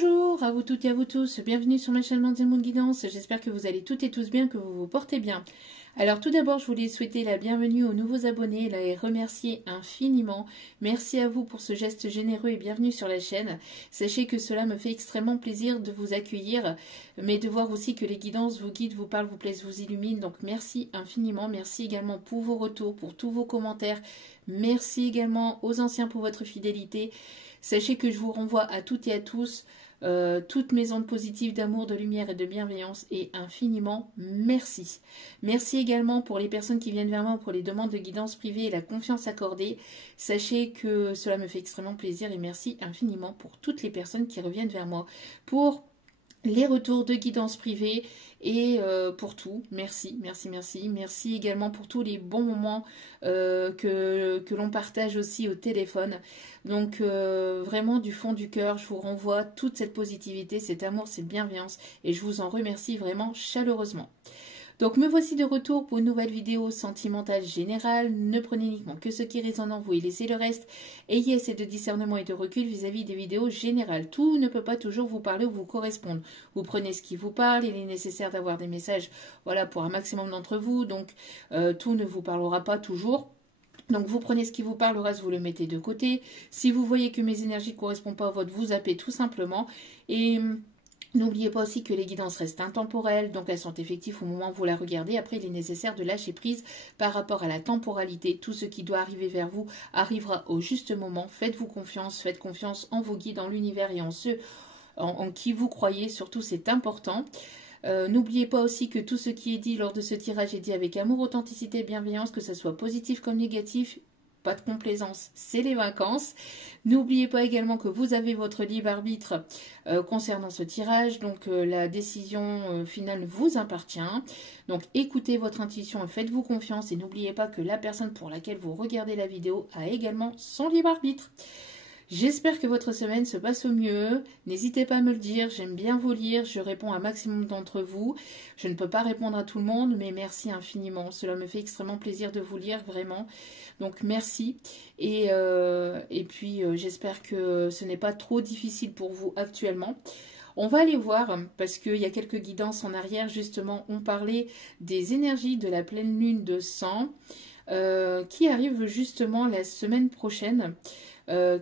Bonjour à vous toutes et à vous tous, bienvenue sur ma chaîne Monday Moon Guidance, j'espère que vous allez toutes et tous bien, que vous vous portez bien. Alors tout d'abord je voulais souhaiter la bienvenue aux nouveaux abonnés et les remercier infiniment. Merci à vous pour ce geste généreux et bienvenue sur la chaîne. Sachez que cela me fait extrêmement plaisir de vous accueillir, mais de voir aussi que les guidances vous guident, vous parlent, vous plaisent, vous illuminent. Donc merci infiniment, merci également pour vos retours, pour tous vos commentaires. Merci également aux anciens pour votre fidélité. Sachez que je vous renvoie à toutes et à tous toutes mes ondes positives d'amour, de lumière et de bienveillance et infiniment merci. Merci également pour les personnes qui viennent vers moi pour les demandes de guidance privée et la confiance accordée. Sachez que cela me fait extrêmement plaisir et merci infiniment pour toutes les personnes qui reviennent vers moi pour les retours de guidance privée et pour tout. Merci, merci, merci. Merci également pour tous les bons moments que l'on partage aussi au téléphone. Donc vraiment du fond du cœur, je vous renvoie toute cette positivité, cet amour, cette bienveillance et je vous en remercie vraiment chaleureusement. Donc me voici de retour pour une nouvelle vidéo sentimentale générale. Ne prenez uniquement que ce qui résonne en vous et laissez le reste. Ayez assez de discernement et de recul vis-à-vis des vidéos générales. Tout ne peut pas toujours vous parler ou vous correspondre. Vous prenez ce qui vous parle. Il est nécessaire d'avoir des messages pour un maximum d'entre vous. Donc tout ne vous parlera pas toujours. Donc vous prenez ce qui vous parle, le reste vous le mettez de côté. Si vous voyez que mes énergies ne correspondent pas à votre, vous zappez tout simplement. Et n'oubliez pas aussi que les guidances restent intemporelles, donc elles sont effectives au moment où vous la regardez. Après, il est nécessaire de lâcher prise par rapport à la temporalité. Tout ce qui doit arriver vers vous arrivera au juste moment. Faites-vous confiance, faites confiance en vos guides, en l'univers et en ceux en qui vous croyez. Surtout, c'est important. N'oubliez pas aussi que tout ce qui est dit lors de ce tirage est dit avec amour, authenticité et bienveillance, que ce soit positif comme négatif. Pas de complaisance, c'est les vacances. N'oubliez pas également que vous avez votre libre arbitre concernant ce tirage. Donc la décision finale vous appartient. Donc écoutez votre intuition et faites-vous confiance. Et n'oubliez pas que la personne pour laquelle vous regardez la vidéo a également son libre arbitre. J'espère que votre semaine se passe au mieux. N'hésitez pas à me le dire, j'aime bien vous lire, je réponds à un maximum d'entre vous. Je ne peux pas répondre à tout le monde, mais merci infiniment. Cela me fait extrêmement plaisir de vous lire, vraiment. Donc merci. Et puis j'espère que ce n'est pas trop difficile pour vous actuellement. On va aller voir, parce qu'il y a quelques guidances en arrière, justement, on parlait des énergies de la pleine lune de sang, qui arrive justement la semaine prochaine.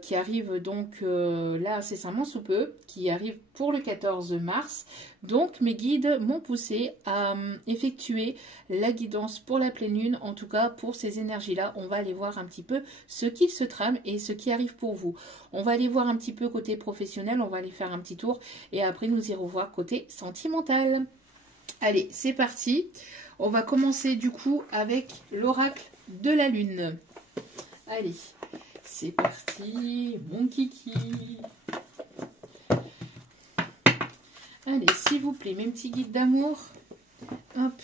Qui arrive donc là incessamment sous peu, qui arrive pour le 14 mars. Donc mes guides m'ont poussé à effectuer la guidance pour la pleine lune, en tout cas pour ces énergies-là. On va aller voir un petit peu ce qu'il se trame et ce qui arrive pour vous. On va aller voir un petit peu côté professionnel, on va aller faire un petit tour et après nous irons voir côté sentimental. Allez, c'est parti. On va commencer du coup avec l'oracle de la lune. Allez. C'est parti, mon kiki. Allez, s'il vous plaît, mes petits guides d'amour. Hop.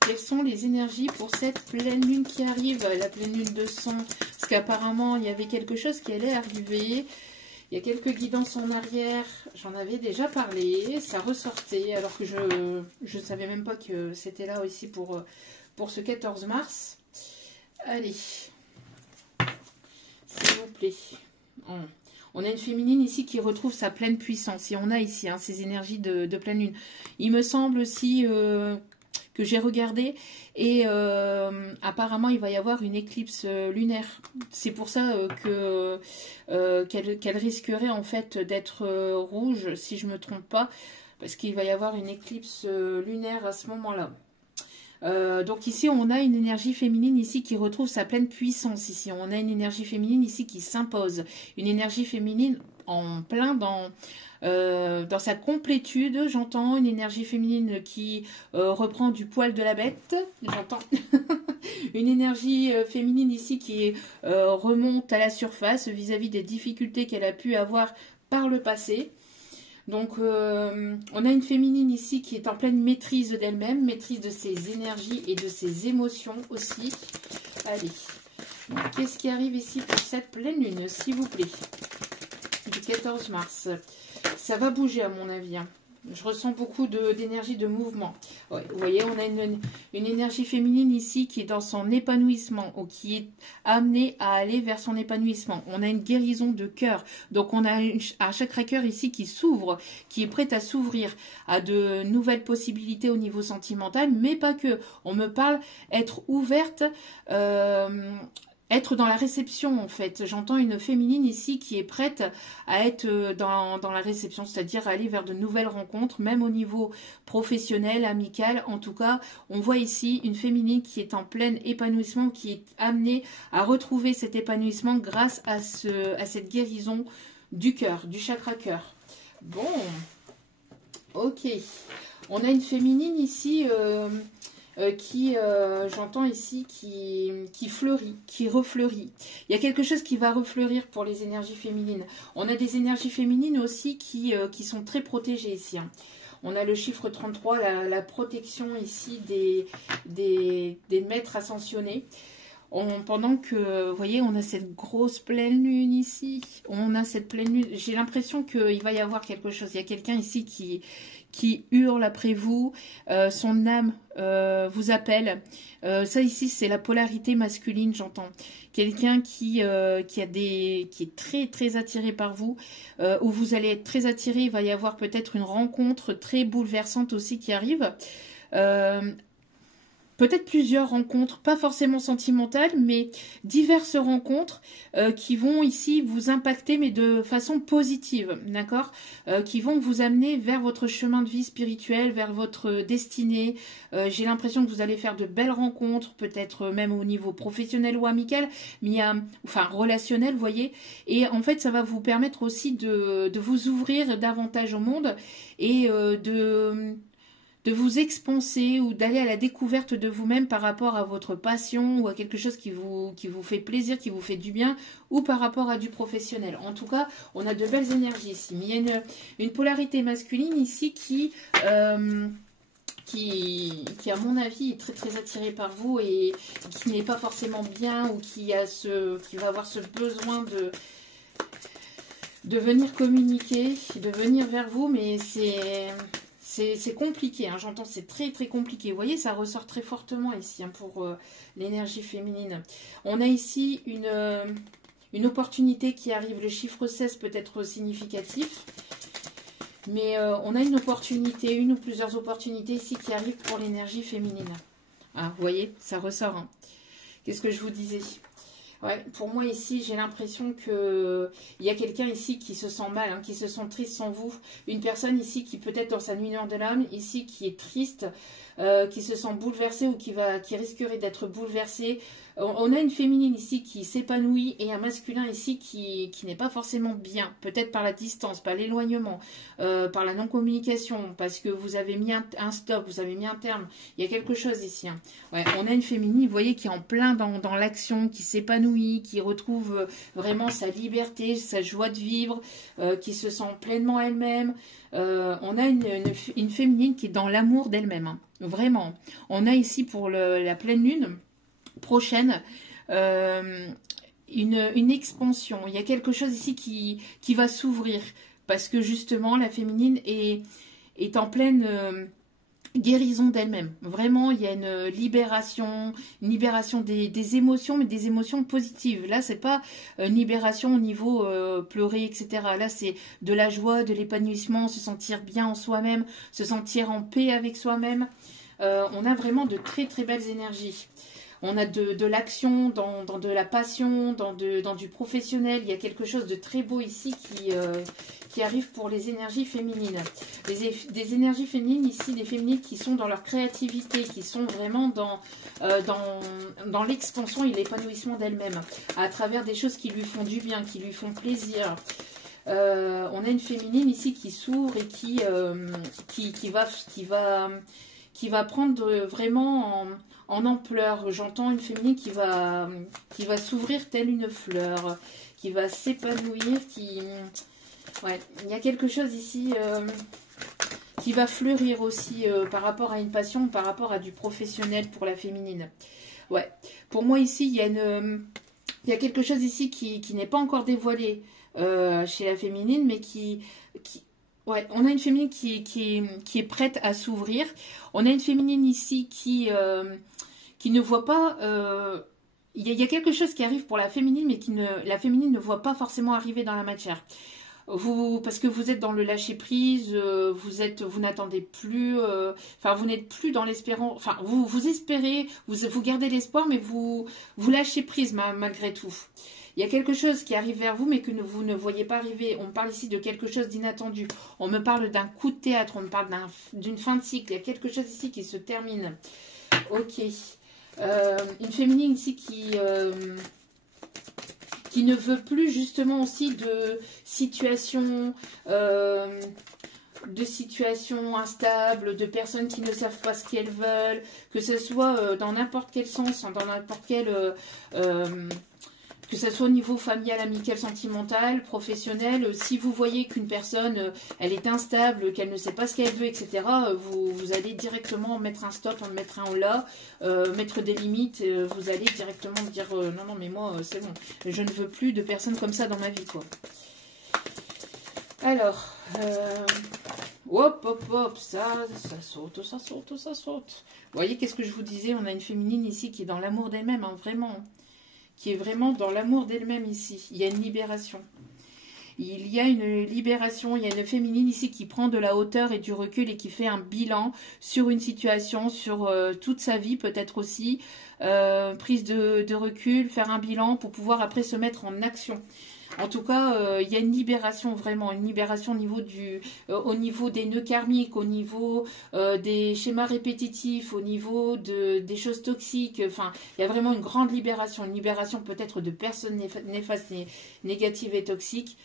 Quelles sont les énergies pour cette pleine lune qui arrive, la pleine lune de sang? Parce qu'apparemment, il y avait quelque chose qui allait arriver. Il y a quelques guidances en arrière. J'en avais déjà parlé. Ça ressortait, alors que je ne savais même pas que c'était là aussi pour ce 14 mars. Allez, s'il vous plaît. On a une féminine ici qui retrouve sa pleine puissance. Et on a ici ces énergies de pleine lune. Il me semble aussi que j'ai regardé. Et apparemment, il va y avoir une éclipse lunaire. C'est pour ça qu'elle risquerait en fait d'être rouge, si je ne me trompe pas. Parce qu'il va y avoir une éclipse lunaire à ce moment-là. Donc ici on a une énergie féminine ici qui retrouve sa pleine puissance. Ici on a une énergie féminine ici qui s'impose, une énergie féminine en plein dans sa complétude. J'entends une énergie féminine qui reprend du poil de la bête. J'entends une énergie féminine ici qui remonte à la surface vis-à-vis des difficultés qu'elle a pu avoir par le passé. Donc, on a une féminine ici qui est en pleine maîtrise d'elle-même, maîtrise de ses énergies et de ses émotions aussi. Allez, qu'est-ce qui arrive ici pour cette pleine lune, s'il vous plaît, du 14 mars? Ça va bouger à mon avis. Je ressens beaucoup d'énergie de mouvement. Ouais, vous voyez, on a une énergie féminine ici qui est dans son épanouissement ou qui est amenée à aller vers son épanouissement. On a une guérison de cœur. Donc, on a un chakra cœur ici qui s'ouvre, qui est prête à s'ouvrir à de nouvelles possibilités au niveau sentimental, mais pas que. On me parle être ouverte, être dans la réception en fait. J'entends une féminine ici qui est prête à être dans la réception, c'est-à-dire aller vers de nouvelles rencontres, même au niveau professionnel, amical. En tout cas, on voit ici une féminine qui est en plein épanouissement, qui est amenée à retrouver cet épanouissement grâce à cette guérison du cœur, du chakra cœur. Bon, ok. On a une féminine ici j'entends ici, qui fleurit, qui refleurit. Il y a quelque chose qui va refleurir pour les énergies féminines. On a des énergies féminines aussi qui sont très protégées ici. Hein. On a le chiffre 33, la protection ici des maîtres ascensionnés. Pendant que, vous voyez, on a cette grosse pleine lune ici. On a cette pleine lune. J'ai l'impression qu'il va y avoir quelque chose. Il y a quelqu'un ici qui hurle après vous. Son âme vous appelle. Ça ici, c'est la polarité masculine, j'entends. Quelqu'un qui est très très attiré par vous, où vous allez être très attiré. Il va y avoir peut-être une rencontre très bouleversante aussi qui arrive. Peut-être plusieurs rencontres, pas forcément sentimentales, mais diverses rencontres qui vont ici vous impacter, mais de façon positive, d'accord, qui vont vous amener vers votre chemin de vie spirituel, vers votre destinée. J'ai l'impression que vous allez faire de belles rencontres, peut-être même au niveau professionnel ou amical, mais enfin relationnel, vous voyez. Et en fait, ça va vous permettre aussi de vous ouvrir davantage au monde et de vous expanser ou d'aller à la découverte de vous-même par rapport à votre passion ou à quelque chose qui vous fait plaisir, qui vous fait du bien, ou par rapport à du professionnel. En tout cas, on a de belles énergies ici. Mais il y a une polarité masculine ici qui à mon avis, est très très attirée par vous et qui n'est pas forcément bien ou qui va avoir ce besoin de venir communiquer, de venir vers vous, mais c'est compliqué, hein, j'entends, c'est très très compliqué. Vous voyez, ça ressort très fortement ici hein, pour l'énergie féminine. On a ici une opportunité qui arrive. Le chiffre 16 peut être significatif. Mais on a une opportunité, une ou plusieurs opportunités ici qui arrivent pour l'énergie féminine. Ah, vous voyez, ça ressort. Hein. Qu'est-ce que je vous disais ? Ouais, pour moi ici, j'ai l'impression que il y a quelqu'un ici qui se sent mal, hein, qui se sent triste sans vous. Une personne ici qui peut-être dans sa nuit noire de l'âme, ici qui est triste, qui se sent bouleversée ou qui risquerait d'être bouleversée. On a une féminine ici qui s'épanouit et un masculin ici qui n'est pas forcément bien. Peut-être par la distance, par l'éloignement, par la non-communication, parce que vous avez mis un stop, vous avez mis un terme. Il y a quelque chose ici. Hein. Ouais, on a une féminine, vous voyez, qui est en plein dans l'action, qui s'épanouit, qui retrouve vraiment sa liberté, sa joie de vivre, qui se sent pleinement elle-même. On a une féminine qui est dans l'amour d'elle-même. Hein. Vraiment. On a ici pour la pleine lune prochaine une expansion. Il y a quelque chose ici qui va s'ouvrir parce que justement la féminine est en pleine guérison d'elle-même. Vraiment, il y a une libération des émotions, mais des émotions positives. Là, c'est pas une libération au niveau pleurer, etc. Là, c'est de la joie, de l'épanouissement, se sentir bien en soi-même, se sentir en paix avec soi-même. On a vraiment de très très belles énergies. On a de l'action, dans de la passion, dans du professionnel. Il y a quelque chose de très beau ici qui arrive pour les énergies féminines. Des énergies féminines ici, des féminines qui sont dans leur créativité, qui sont vraiment dans l'expansion et l'épanouissement d'elles-mêmes, à travers des choses qui lui font du bien, qui lui font plaisir. On a une féminine ici qui s'ouvre et qui va prendre vraiment en ampleur. J'entends une féminine qui va s'ouvrir telle une fleur, qui va s'épanouir, ouais, il y a quelque chose ici qui va fleurir aussi par rapport à une passion, par rapport à du professionnel pour la féminine. Ouais, pour moi ici, il y a quelque chose ici qui n'est pas encore dévoilé chez la féminine, mais Ouais, on a une féminine qui est prête à s'ouvrir. On a une féminine ici qui ne voit pas... il y a quelque chose qui arrive pour la féminine, mais la féminine ne voit pas forcément arriver dans la matière. Parce que vous êtes dans le lâcher prise, vous n'attendez plus, enfin vous n'êtes plus dans l'espérance, enfin vous espérez, vous gardez l'espoir, mais vous lâchez prise malgré tout. Il y a quelque chose qui arrive vers vous, mais que vous ne voyez pas arriver. On parle ici de quelque chose d'inattendu. On me parle d'un coup de théâtre, on me parle d'une fin de cycle. Il y a quelque chose ici qui se termine. Ok. Une féminine ici qui ne veut plus justement aussi de situations instables, de personnes qui ne savent pas ce qu'elles veulent, que ce soit dans n'importe quel sens, dans n'importe quel... que ce soit au niveau familial, amical, sentimental, professionnel. Si vous voyez qu'une personne, elle est instable, qu'elle ne sait pas ce qu'elle veut, etc., vous allez directement mettre un stop, en mettre un là, mettre des limites. Vous allez directement dire non, non, mais moi, c'est bon. Je ne veux plus de personnes comme ça dans ma vie, quoi. Alors, hop, hop, hop, ça saute, ça saute, ça saute. Vous voyez, qu'est-ce que je vous disais? On a une féminine ici qui est dans l'amour d'elle-même, hein, vraiment. Qui est vraiment dans l'amour d'elle-même ici. Il y a une libération. Il y a une libération, il y a une féminine ici qui prend de la hauteur et du recul et qui fait un bilan sur une situation, sur toute sa vie peut-être aussi. Prise de recul, faire un bilan pour pouvoir après se mettre en action. En tout cas, il y a une libération vraiment, une libération au niveau des nœuds karmiques, au niveau des schémas répétitifs, au niveau des choses toxiques. Enfin, il y a vraiment une grande libération, une libération peut-être de personnes néfastes, négatives et toxiques,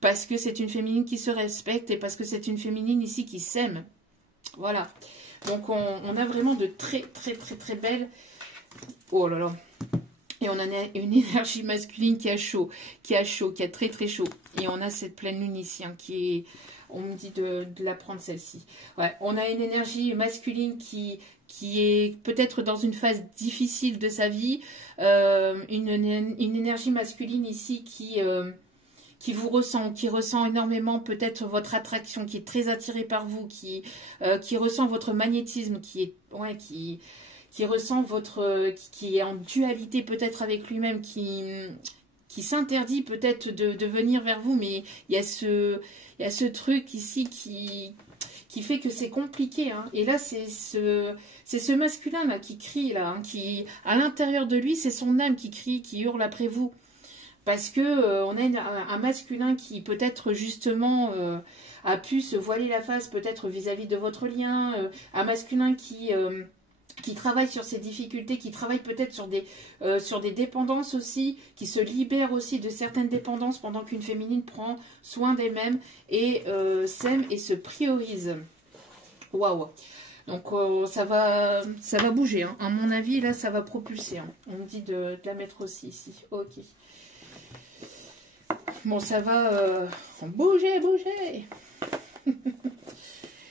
parce que c'est une féminine qui se respecte et parce que c'est une féminine ici qui s'aime. Voilà. Donc, on a vraiment de très, très, très, très belles... Oh là là. Et on a une énergie masculine qui a chaud, qui a très très chaud. Et on a cette pleine lune ici, hein, qui est, on me dit de la prendre celle-ci. Ouais, on a une énergie masculine qui est peut-être dans une phase difficile de sa vie. Une énergie masculine ici qui vous ressent, qui ressent énormément peut-être votre attraction, qui est très attiré par vous, qui ressent votre magnétisme, qui ressent qui est en dualité peut-être avec lui-même, qui s'interdit peut-être de venir vers vous, mais il y a ce truc ici qui fait que c'est compliqué, hein. Et là, c'est ce masculin là qui crie là, hein, qui à l'intérieur de lui, c'est son âme qui crie, qui hurle après vous, parce que on a un masculin qui peut-être justement a pu se voiler la face peut-être vis-à-vis de votre lien, un masculin qui travaille sur ses difficultés, qui travaille peut-être sur des dépendances aussi, qui se libère aussi de certaines dépendances pendant qu'une féminine prend soin d'elle-même et s'aime et se priorise. Waouh! Donc ça va bouger, hein. À mon avis, là, ça va propulser, hein. On me dit de la mettre aussi ici. Ok. Bon, ça va bouger.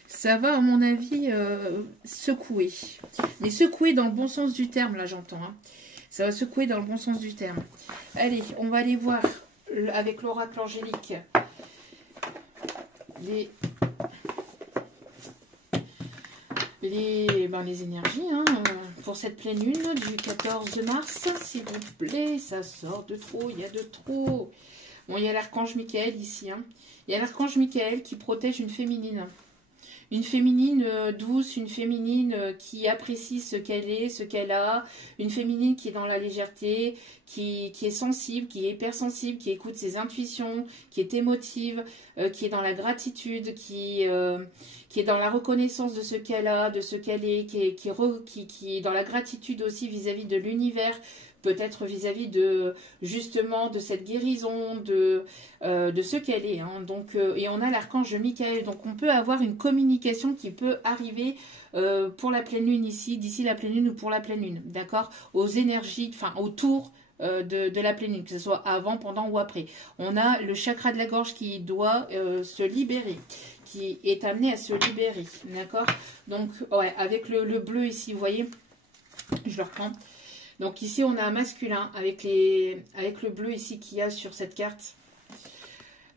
Ça va, à mon avis, secouer. Mais secouer dans le bon sens du terme, là, j'entends. Hein. Ça va secouer dans le bon sens du terme. Allez, on va aller voir avec l'oracle angélique les énergies, hein, pour cette pleine lune du 14 mars, s'il vous plaît. Ça sort de trop, il y a de trop. Bon, il y a l'archange Michael ici. Hein. Il y a l'archange Michael qui protège une féminine. Une féminine douce, une féminine qui apprécie ce qu'elle est, ce qu'elle a. Une féminine qui est dans la légèreté, qui est sensible, qui est hypersensible, qui écoute ses intuitions, qui est émotive, qui est dans la gratitude, qui est dans la reconnaissance de ce qu'elle a, de ce qu'elle est, qui est dans la gratitude aussi vis-à-vis de l'univers, peut-être vis-à-vis de justement de cette guérison, de ce qu'elle est. Hein. Donc, et on a l'archange Michael. Donc on peut avoir une communication qui peut arriver pour la pleine lune ici, d'ici la pleine lune ou pour la pleine lune. D'accord? Aux énergies, enfin autour de la pleine lune, que ce soit avant, pendant ou après. On a le chakra de la gorge qui doit se libérer, qui est amené à se libérer. D'accord? Donc, ouais, avec le bleu ici, vous voyez, je le reprends. Donc ici, on a un masculin avec le bleu ici qu'il y a sur cette carte.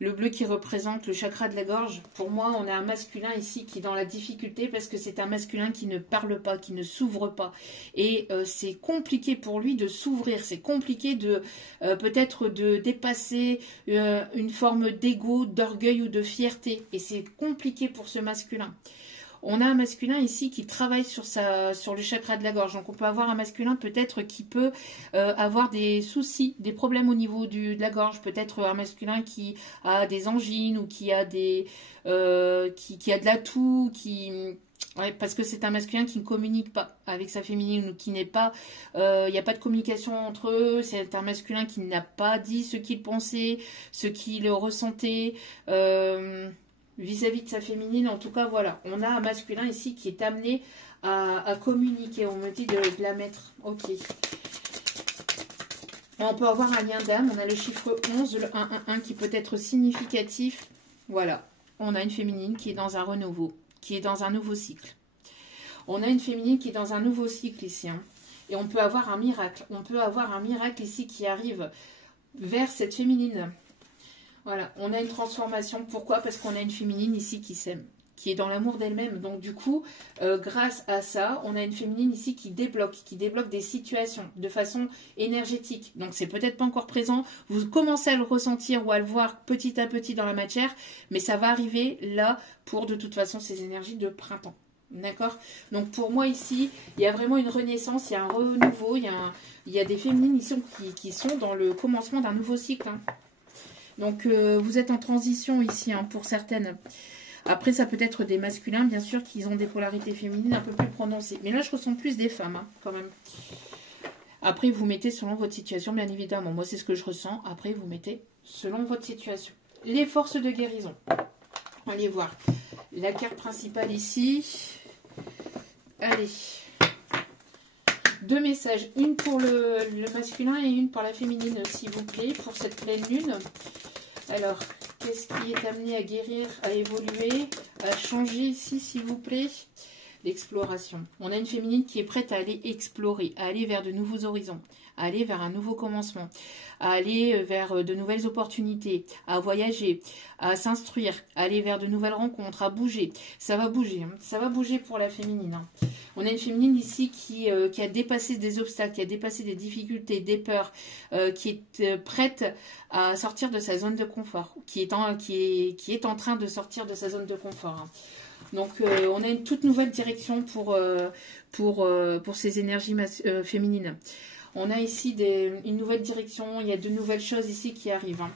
le bleu qui représente le chakra de la gorge. Pour moi, on a un masculin ici qui est dans la difficulté parce que c'est un masculin qui ne parle pas, qui ne s'ouvre pas. Et c'est compliqué pour lui de s'ouvrir, c'est compliqué de peut-être de dépasser une forme d'ego, d'orgueil ou de fierté. Et c'est compliqué pour ce masculin. On a un masculin ici qui travaille sur le chakra de la gorge. Donc on peut avoir un masculin peut-être qui peut avoir des soucis, des problèmes au niveau de la gorge. Peut-être un masculin qui a des angines ou qui a qui a de la toux, ouais, parce que c'est un masculin qui ne communique pas avec sa féminine ou qui n'est pas... Il n'y a pas de communication entre eux. C'est un masculin qui n'a pas dit ce qu'il pensait, ce qu'il ressentait... vis-à-vis de sa féminine. En tout cas, voilà, on a un masculin ici qui est amené à communiquer. On me dit de la mettre. Ok. On peut avoir un lien d'âme. On a le chiffre 11, le 111 qui peut être significatif. Voilà. On a une féminine qui est dans un renouveau, qui est dans un nouveau cycle. On a une féminine qui est dans un nouveau cycle ici. Hein. Et on peut avoir un miracle. On peut avoir un miracle ici qui arrive vers cette féminine. Voilà, on a une transformation. Pourquoi? Parce qu'on a une féminine ici qui s'aime, qui est dans l'amour d'elle-même. Donc du coup, grâce à ça, on a une féminine ici qui débloque des situations de façon énergétique. Donc c'est peut-être pas encore présent. Vous commencez à le ressentir ou à le voir petit à petit dans la matière, mais ça va arriver là pour de toute façon ces énergies de printemps. D'accord? Donc pour moi ici, il y a vraiment une renaissance, il y a un renouveau, il y a des féminines ici qui sont dans le commencement d'un nouveau cycle. Hein. Donc, vous êtes en transition ici, hein, pour certaines. Après, ça peut être des masculins, bien sûr, qui ont des polarités féminines un peu plus prononcées. Mais là, je ressens plus des femmes, hein, quand même. Après, vous mettez selon votre situation, bien évidemment. Moi, c'est ce que je ressens. Après, vous mettez selon votre situation. Les forces de guérison. Allez voir. La carte principale ici. Allez. 2 messages. Une pour le masculin et une pour la féminine, s'il vous plaît, pour cette pleine lune. Alors, qu'est-ce qui est amené à guérir, à évoluer, à changer ici, s'il vous plaît? L'exploration. On a une féminine qui est prête à aller explorer, à aller vers de nouveaux horizons, à aller vers un nouveau commencement, à aller vers de nouvelles opportunités, à voyager, à s'instruire, à aller vers de nouvelles rencontres, à bouger. Ça va bouger, hein. Ça va bouger pour la féminine. Hein. On a une féminine ici qui a dépassé des obstacles, qui a dépassé des difficultés, des peurs, qui est prête à sortir de sa zone de confort, qui est en train de sortir de sa zone de confort. Hein. Donc, on a une toute nouvelle direction pour ces énergies féminines. On a ici une nouvelle direction, il y a de nouvelles choses ici qui arrivent. Hein.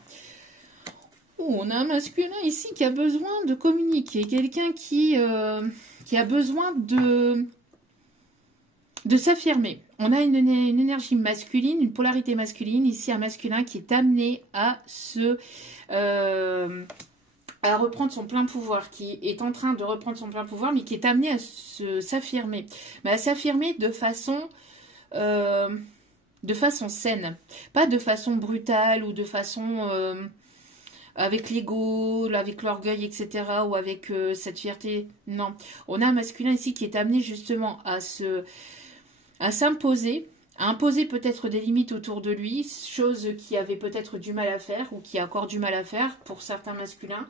Oh, on a un masculin ici qui a besoin de communiquer, quelqu'un qui a besoin de s'affirmer. On a une énergie masculine, une polarité masculine, ici un masculin qui est amené à à reprendre son plein pouvoir, qui est en train de reprendre son plein pouvoir, mais qui est amené à s'affirmer. Mais à s'affirmer de façon saine, pas de façon brutale ou de façon avec l'ego, avec l'orgueil, etc. ou avec cette fierté. Non, on a un masculin ici qui est amené justement à s'imposer, à imposer peut-être des limites autour de lui, chose qui avait peut-être du mal à faire ou qui a encore du mal à faire pour certains masculins.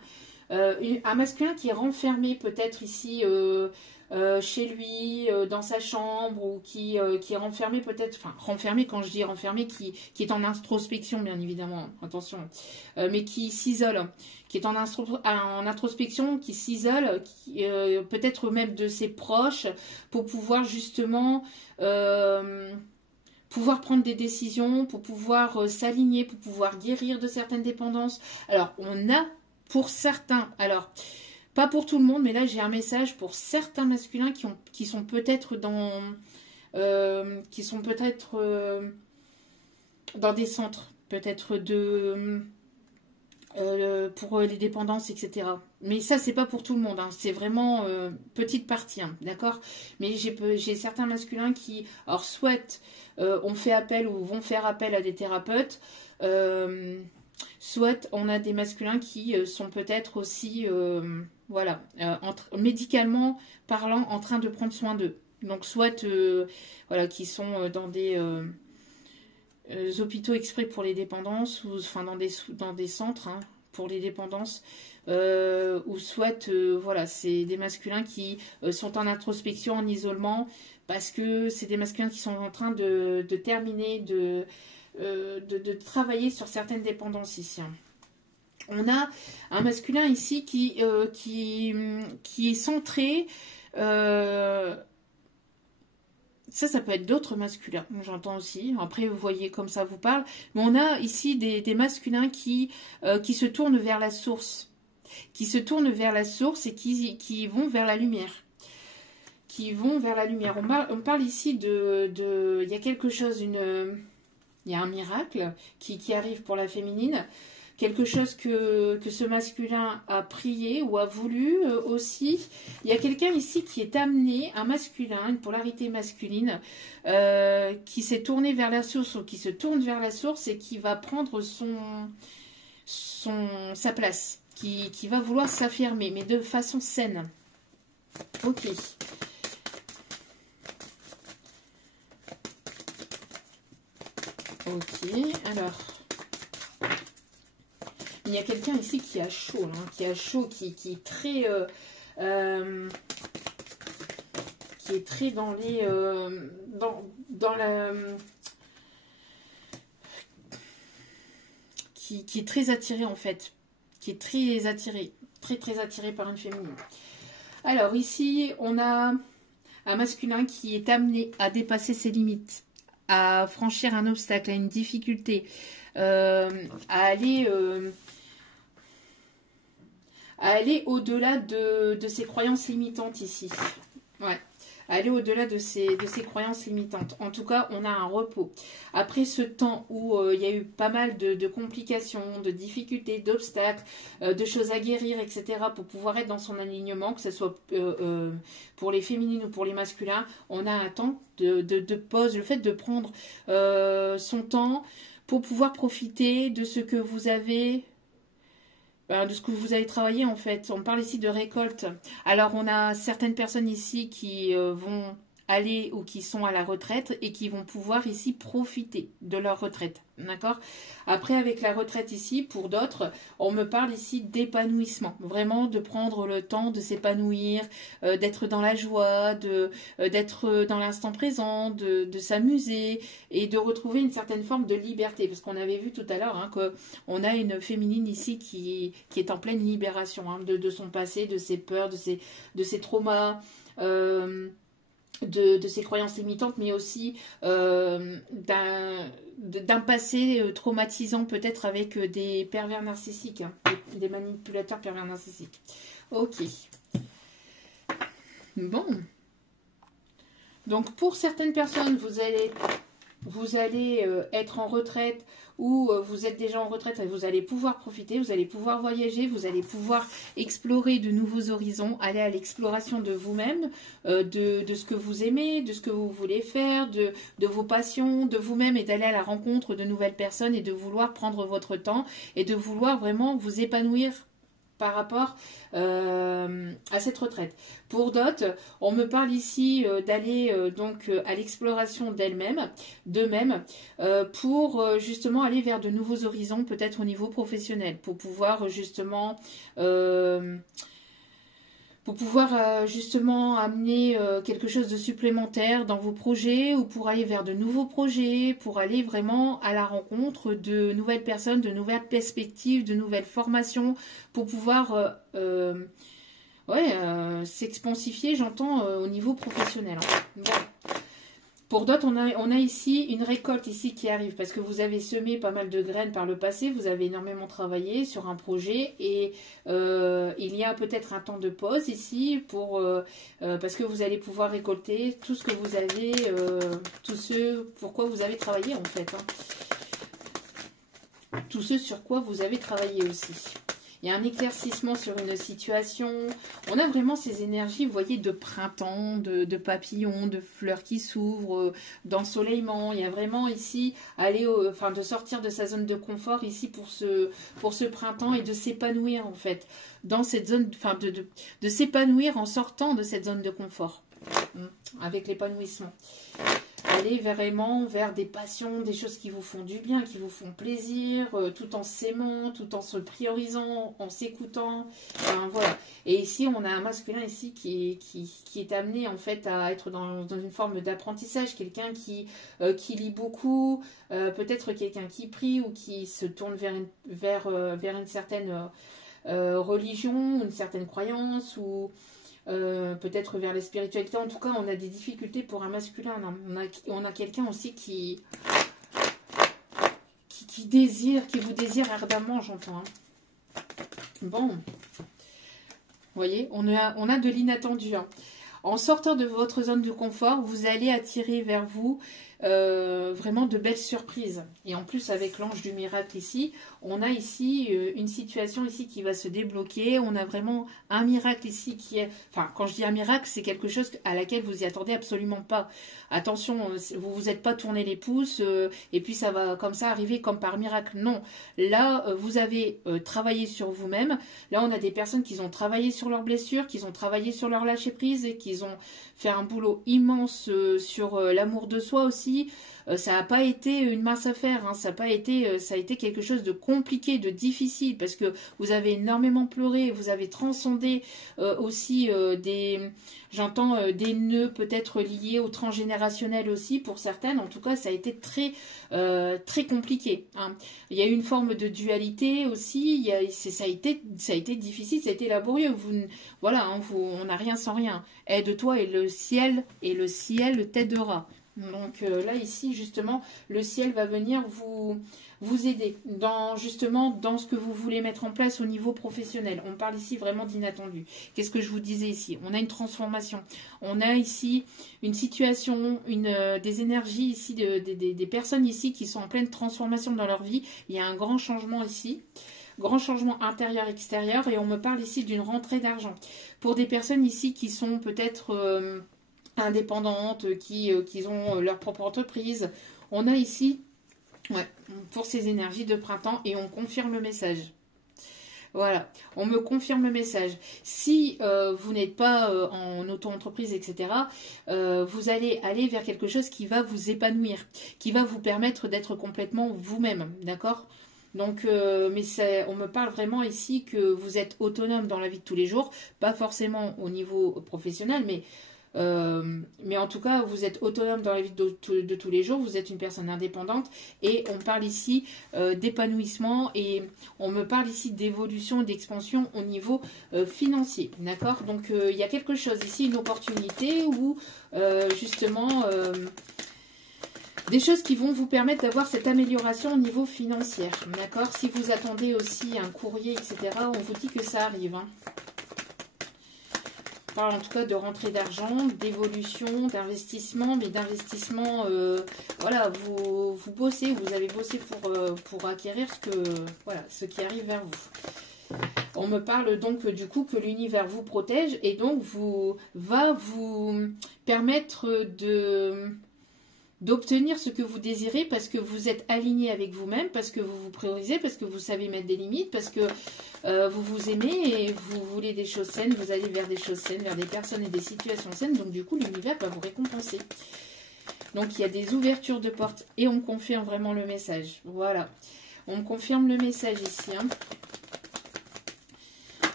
Un masculin qui est renfermé peut-être ici chez lui, dans sa chambre, ou qui est renfermé peut-être, enfin renfermé quand je dis renfermé, qui est en introspection bien évidemment, attention, mais qui s'isole, qui est en introspection, qui s'isole, peut-être même de ses proches, pour pouvoir justement pouvoir prendre des décisions, pour pouvoir s'aligner, pour pouvoir guérir de certaines dépendances. Alors, on a pour certains, alors, pas pour tout le monde, mais là, j'ai un message pour certains masculins qui sont peut-être dans des centres, peut-être pour les dépendances, etc. Mais ça, c'est pas pour tout le monde, hein. C'est vraiment petite partie, hein, d'accord? Mais j'ai certains masculins qui, alors, soit ont fait appel ou vont faire appel à des thérapeutes, soit on a des masculins qui sont peut-être aussi, voilà, médicalement parlant, en train de prendre soin d'eux. Donc, soit, voilà, qui sont dans des hôpitaux exprès pour les dépendances, ou enfin dans des centres, hein, pour les dépendances. Ou soit, voilà, c'est des masculins qui sont en introspection, en isolement, parce que c'est des masculins qui sont en train de terminer, de travailler sur certaines dépendances ici. Hein. On a un masculin ici qui est centré. Ça peut être d'autres masculins, j'entends aussi. Après, vous voyez comme ça vous parle. Mais on a ici des masculins qui se tournent vers la source. Qui se tournent vers la source et qui vont vers la lumière. Qui vont vers la lumière. On parle ici il y a quelque chose, il y a un miracle qui arrive pour la féminine. Quelque chose que ce masculin a prié ou a voulu aussi. Il y a quelqu'un ici qui est amené, un masculin, une polarité masculine, qui s'est tourné vers la source ou qui se tourne vers la source et qui va prendre sa place, qui va vouloir s'affirmer, mais de façon saine. Ok. Ok, alors... Il y a quelqu'un ici qui a chaud, hein, qui est très... qui est très dans les... dans la... qui est très attiré, en fait. Qui est très attiré. Très attiré par une féminine. Alors, ici, on a un masculin qui est amené à dépasser ses limites, à franchir un obstacle, à une difficulté, à aller au-delà de ses croyances limitantes ici. Ouais. Aller au-delà de ses croyances limitantes. En tout cas, on a un repos. Après ce temps où il y a eu pas mal de complications, de difficultés, d'obstacles, de choses à guérir, etc. pour pouvoir être dans son alignement, que ce soit pour les féminines ou pour les masculins, on a un temps de pause, le fait de prendre son temps pour pouvoir profiter de ce que vous avez... de ce que vous avez travaillé en fait. On parle ici de récolte. Alors on a certaines personnes ici qui vont aller ou qui sont à la retraite et qui vont pouvoir ici profiter de leur retraite. D'accord? Après avec la retraite ici, pour d'autres, on me parle ici d'épanouissement. Vraiment de prendre le temps de s'épanouir, d'être dans la joie, d'être dans l'instant présent, de s'amuser et de retrouver une certaine forme de liberté. Parce qu'on avait vu tout à l'heure hein, qu'on a une féminine ici qui est en pleine libération hein, de son passé, de ses peurs, de ses traumas, de ses croyances limitantes, mais aussi d'un passé traumatisant peut-être avec des pervers narcissiques, hein, des manipulateurs pervers narcissiques. Ok. Bon. Donc pour certaines personnes, vous allez être en retraite ou vous êtes déjà en retraite et vous allez pouvoir profiter, vous allez pouvoir voyager, vous allez pouvoir explorer de nouveaux horizons, aller à l'exploration de vous-même, de ce que vous aimez, de ce que vous voulez faire, de vos passions, de vous-même et d'aller à la rencontre de nouvelles personnes et de vouloir prendre votre temps et de vouloir vraiment vous épanouir par rapport à cette retraite. Pour d'autres, on me parle ici d'aller donc à l'exploration d'eux-mêmes, pour justement aller vers de nouveaux horizons, peut-être au niveau professionnel, pour pouvoir justement amener quelque chose de supplémentaire dans vos projets ou pour aller vers de nouveaux projets, pour aller vraiment à la rencontre de nouvelles personnes, de nouvelles perspectives, de nouvelles formations, pour pouvoir s'expansifier, j'entends, au niveau professionnel. Hein. Bon. Pour d'autres, on a ici une récolte ici qui arrive parce que vous avez semé pas mal de graines par le passé, vous avez énormément travaillé sur un projet et il y a peut-être un temps de pause ici parce que vous allez pouvoir récolter tout ce que vous avez, tout ce pourquoi vous avez travaillé en fait. Hein. Tout ce sur quoi vous avez travaillé aussi. Il y a un éclaircissement sur une situation. On a vraiment ces énergies, vous voyez, de printemps, de papillons, de fleurs qui s'ouvrent, d'ensoleillement. Il y a vraiment ici, de sortir de sa zone de confort ici pour ce printemps et de s'épanouir en fait. Dans cette zone, de s'épanouir en sortant de cette zone de confort. Avec l'épanouissement. aller vraiment vers des passions, des choses qui vous font du bien, qui vous font plaisir, tout en s'aimant, tout en se priorisant, en s'écoutant. Enfin, voilà. Et ici, on a un masculin ici qui est amené en fait à être dans une forme d'apprentissage, quelqu'un qui lit beaucoup, peut-être quelqu'un qui prie ou qui se tourne vers une certaine religion, une certaine croyance ou peut-être vers la spiritualité. En tout cas, on a des difficultés pour un masculin. On a quelqu'un aussi qui désire, qui vous désire ardemment, j'entends. Hein. Bon, vous voyez, on a de l'inattendu. Hein. En sortant de votre zone de confort, vous allez attirer vers vous vraiment de belles surprises. Et en plus, avec l'ange du miracle ici, on a ici une situation ici qui va se débloquer. On a vraiment un miracle ici qui est... Enfin, quand je dis un miracle, c'est quelque chose à laquelle vous y attendez absolument pas. Attention, vous vous êtes pas tourné les pouces et puis ça va comme ça arriver comme par miracle. Non. Là, vous avez travaillé sur vous-même. Là, on a des personnes qui ont travaillé sur leurs blessures, qui ont travaillé sur leur lâcher-prise et qui ont fait un boulot immense sur l'amour de soi aussi. Ça n'a pas été une mince affaire, hein. Ça a été quelque chose de compliqué, de difficile, parce que vous avez énormément pleuré, vous avez transcendé aussi des nœuds peut-être liés au transgénérationnel aussi, pour certaines. En tout cas, ça a été très compliqué. Hein. Il y a eu une forme de dualité aussi, ça a été difficile, ça a été laborieux. Voilà, hein, on n'a rien sans rien. Aide-toi et le ciel t'aidera. Donc là, ici, justement, le ciel va venir vous aider justement dans ce que vous voulez mettre en place au niveau professionnel. On parle ici vraiment d'inattendu. Qu'est-ce que je vous disais ici? On a une transformation. On a ici une situation, des énergies ici, des personnes ici qui sont en pleine transformation dans leur vie. Il y a un grand changement ici. Grand changement intérieur-extérieur. Et on me parle ici d'une rentrée d'argent. Pour des personnes ici qui sont peut-être... indépendantes, qui ont leur propre entreprise. On a ici, pour ces énergies de printemps, et on confirme le message. Voilà, on me confirme le message. Si vous n'êtes pas en auto-entreprise, etc., vous allez aller vers quelque chose qui va vous épanouir, qui va vous permettre d'être complètement vous-même, d'accord ? Donc, on me parle vraiment ici que vous êtes autonome dans la vie de tous les jours, pas forcément au niveau professionnel, mais en tout cas, vous êtes autonome dans la vie de tous les jours, vous êtes une personne indépendante et on parle ici d'épanouissement et on me parle ici d'évolution, d'expansion au niveau financier, d'accord? Donc, il y a quelque chose ici, une opportunité où justement... des choses qui vont vous permettre d'avoir cette amélioration au niveau financier, d'accord? Si vous attendez aussi un courrier, etc., on vous dit que ça arrive, hein. On parle en tout cas de rentrée d'argent, d'évolution, d'investissement, mais d'investissement, voilà, vous bossez, vous avez bossé pour acquérir ce qui arrive vers vous. On me parle donc du coup que l'univers vous protège et donc va vous permettre d'obtenir ce que vous désirez parce que vous êtes aligné avec vous-même, parce que vous vous priorisez, parce que vous savez mettre des limites, parce que vous vous aimez et vous voulez des choses saines, vous allez vers des choses saines, vers des personnes et des situations saines, donc du coup l'univers va vous récompenser. Donc il y a des ouvertures de portes et on me confirme vraiment le message. Voilà, on me confirme le message ici. Hein.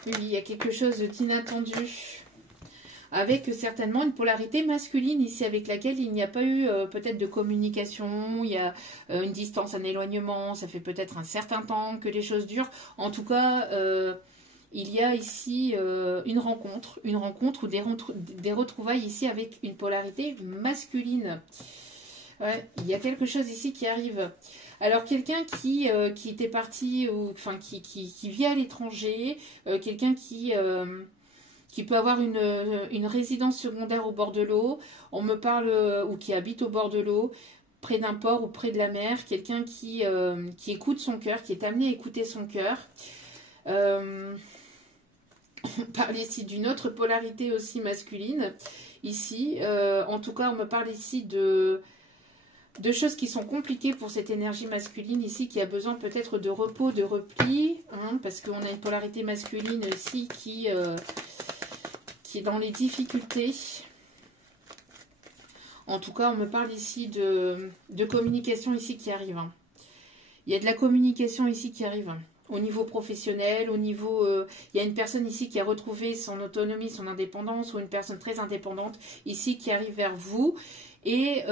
Oui, il y a quelque chose d'inattendu. Avec certainement une polarité masculine ici avec laquelle il n'y a pas eu peut-être de communication, il y a une distance, un éloignement, ça fait peut-être un certain temps que les choses durent. En tout cas, il y a ici une rencontre ou des retrouvailles ici avec une polarité masculine. Ouais, il y a quelque chose ici qui arrive. Alors quelqu'un qui était parti, enfin qui vit à l'étranger, quelqu'un qui peut avoir une résidence secondaire au bord de l'eau, on me parle, ou qui habite au bord de l'eau, près d'un port ou près de la mer, quelqu'un qui écoute son cœur, qui est amené à écouter son cœur. On parle ici d'une autre polarité aussi masculine, ici. En tout cas, on me parle ici de choses qui sont compliquées pour cette énergie masculine ici, qui a besoin peut-être de repos, de repli, hein, parce qu'on a une polarité masculine ici qui est dans les difficultés. En tout cas, on me parle ici de communication ici qui arrive. Hein. Il y a de la communication ici qui arrive. Hein. Au niveau professionnel, au niveau... il y a une personne ici qui a retrouvé son autonomie, son indépendance, ou une personne très indépendante ici qui arrive vers vous et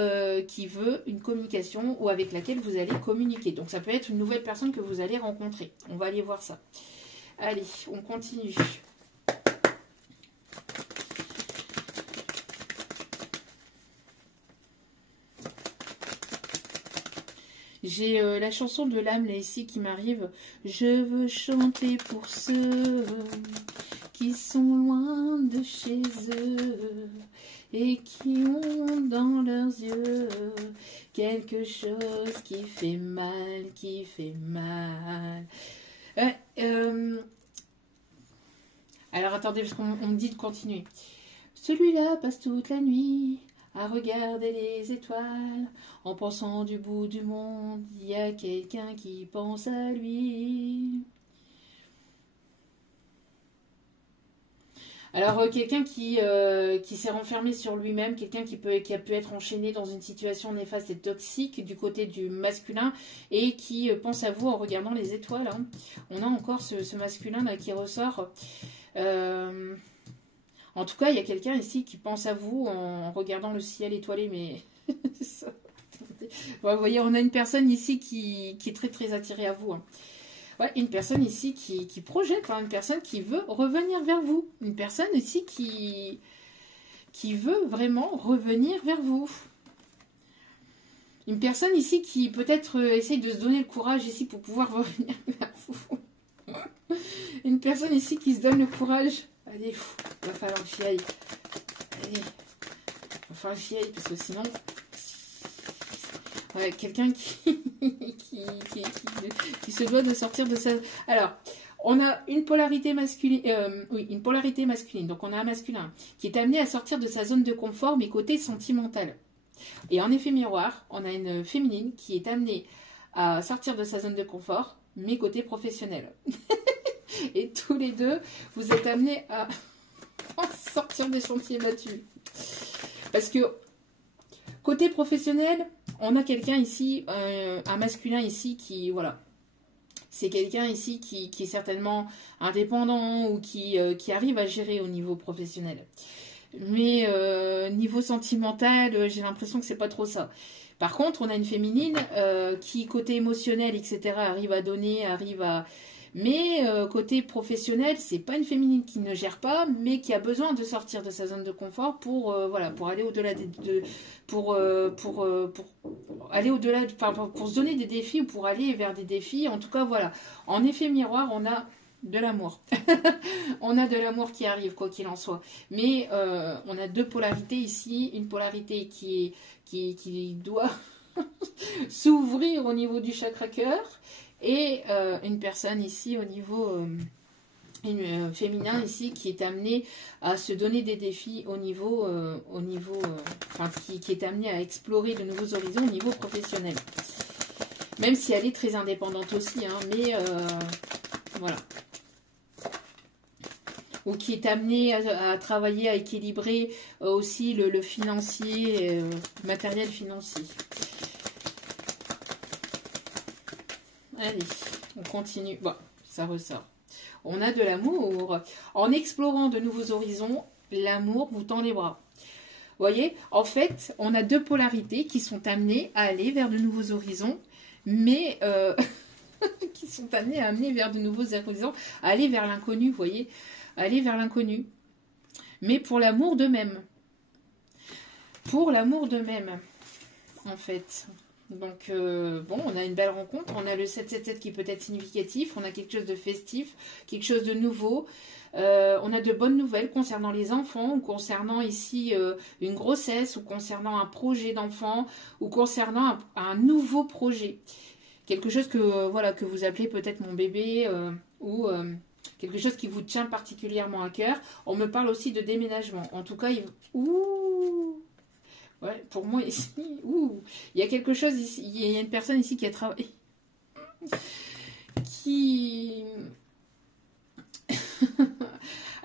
qui veut une communication ou avec laquelle vous allez communiquer. Donc ça peut être une nouvelle personne que vous allez rencontrer. On va aller voir ça. Allez, on continue. J'ai la chanson de l'âme là ici qui m'arrive. Je veux chanter pour ceux qui sont loin de chez eux et qui ont dans leurs yeux quelque chose qui fait mal, qui fait mal. Alors attendez, parce qu'on me dit de continuer. Celui-là passe toute la nuit à regarder les étoiles, en pensant du bout du monde, il y a quelqu'un qui pense à lui. Alors, quelqu'un qui s'est renfermé sur lui-même, quelqu'un qui a pu être enchaîné dans une situation néfaste et toxique du côté du masculin et qui pense à vous en regardant les étoiles. Hein. On a encore ce masculin-là qui ressort. En tout cas, il y a quelqu'un ici qui pense à vous en regardant le ciel étoilé, mais... Ouais, vous voyez, on a une personne ici qui est très très attirée à vous. Hein. Ouais, une personne ici qui projette, hein, une personne qui veut revenir vers vous. Une personne ici qui veut vraiment revenir vers vous. Une personne ici qui peut-être essaye de se donner le courage ici pour pouvoir revenir vers vous. Une personne ici qui se donne le courage. Allez, il va falloir que j'y aille. Allez, il va falloir que j'y aille parce que sinon... Ouais, quelqu'un qui se doit de sortir de sa... Alors, on a une polarité masculine. Oui, une polarité masculine. Donc, on a un masculin qui est amené à sortir de sa zone de confort, mais côté sentimental. Et en effet miroir, on a une féminine qui est amenée à sortir de sa zone de confort, mais côté professionnel. Et tous les deux, vous êtes amenés à sortir des sentiers battus. Parce que côté professionnel, on a quelqu'un ici, un masculin ici qui, voilà, c'est quelqu'un ici qui est certainement indépendant ou qui arrive à gérer au niveau professionnel. Mais niveau sentimental, j'ai l'impression que c'est pas trop ça. Par contre, on a une féminine qui, côté émotionnel, etc., arrive à donner, arrive à... Mais côté professionnel, c'est pas une féminine qui ne gère pas, mais qui a besoin de sortir de sa zone de confort pour voilà, pour aller au-delà pour aller au-delà, pour se donner des défis ou pour aller vers des défis. En tout cas, voilà. En effet miroir, on a de l'amour. On a de l'amour qui arrive, quoi qu'il en soit. Mais on a deux polarités ici. Une polarité qui doit s'ouvrir au niveau du chakra cœur. Et une personne ici au niveau féminin ici qui est amenée à se donner des défis au niveau, enfin, qui est amenée à explorer de nouveaux horizons au niveau professionnel. Même si elle est très indépendante aussi, hein, mais voilà. Ou qui est amenée à travailler, à équilibrer aussi le financier, le matériel financier. Allez, on continue. Bon, ça ressort. On a de l'amour. En explorant de nouveaux horizons, l'amour vous tend les bras. Vous voyez, en fait, on a deux polarités qui sont amenées à aller vers de nouveaux horizons, mais qui sont amenées à amener vers de nouveaux horizons, à aller vers l'inconnu, vous voyez, aller vers l'inconnu. Mais pour l'amour d'eux-mêmes. Pour l'amour d'eux-mêmes, en fait. Donc, bon, on a une belle rencontre. On a le 777 qui peut être significatif. On a quelque chose de festif, quelque chose de nouveau. On a de bonnes nouvelles concernant les enfants ou concernant ici une grossesse ou concernant un projet d'enfant ou concernant un nouveau projet. Quelque chose que, voilà, que vous appelez peut-être mon bébé ou quelque chose qui vous tient particulièrement à cœur. On me parle aussi de déménagement. En tout cas, ouh! Ouais, pour moi ici, il y a quelque chose ici, il y a une personne ici qui a travaillé,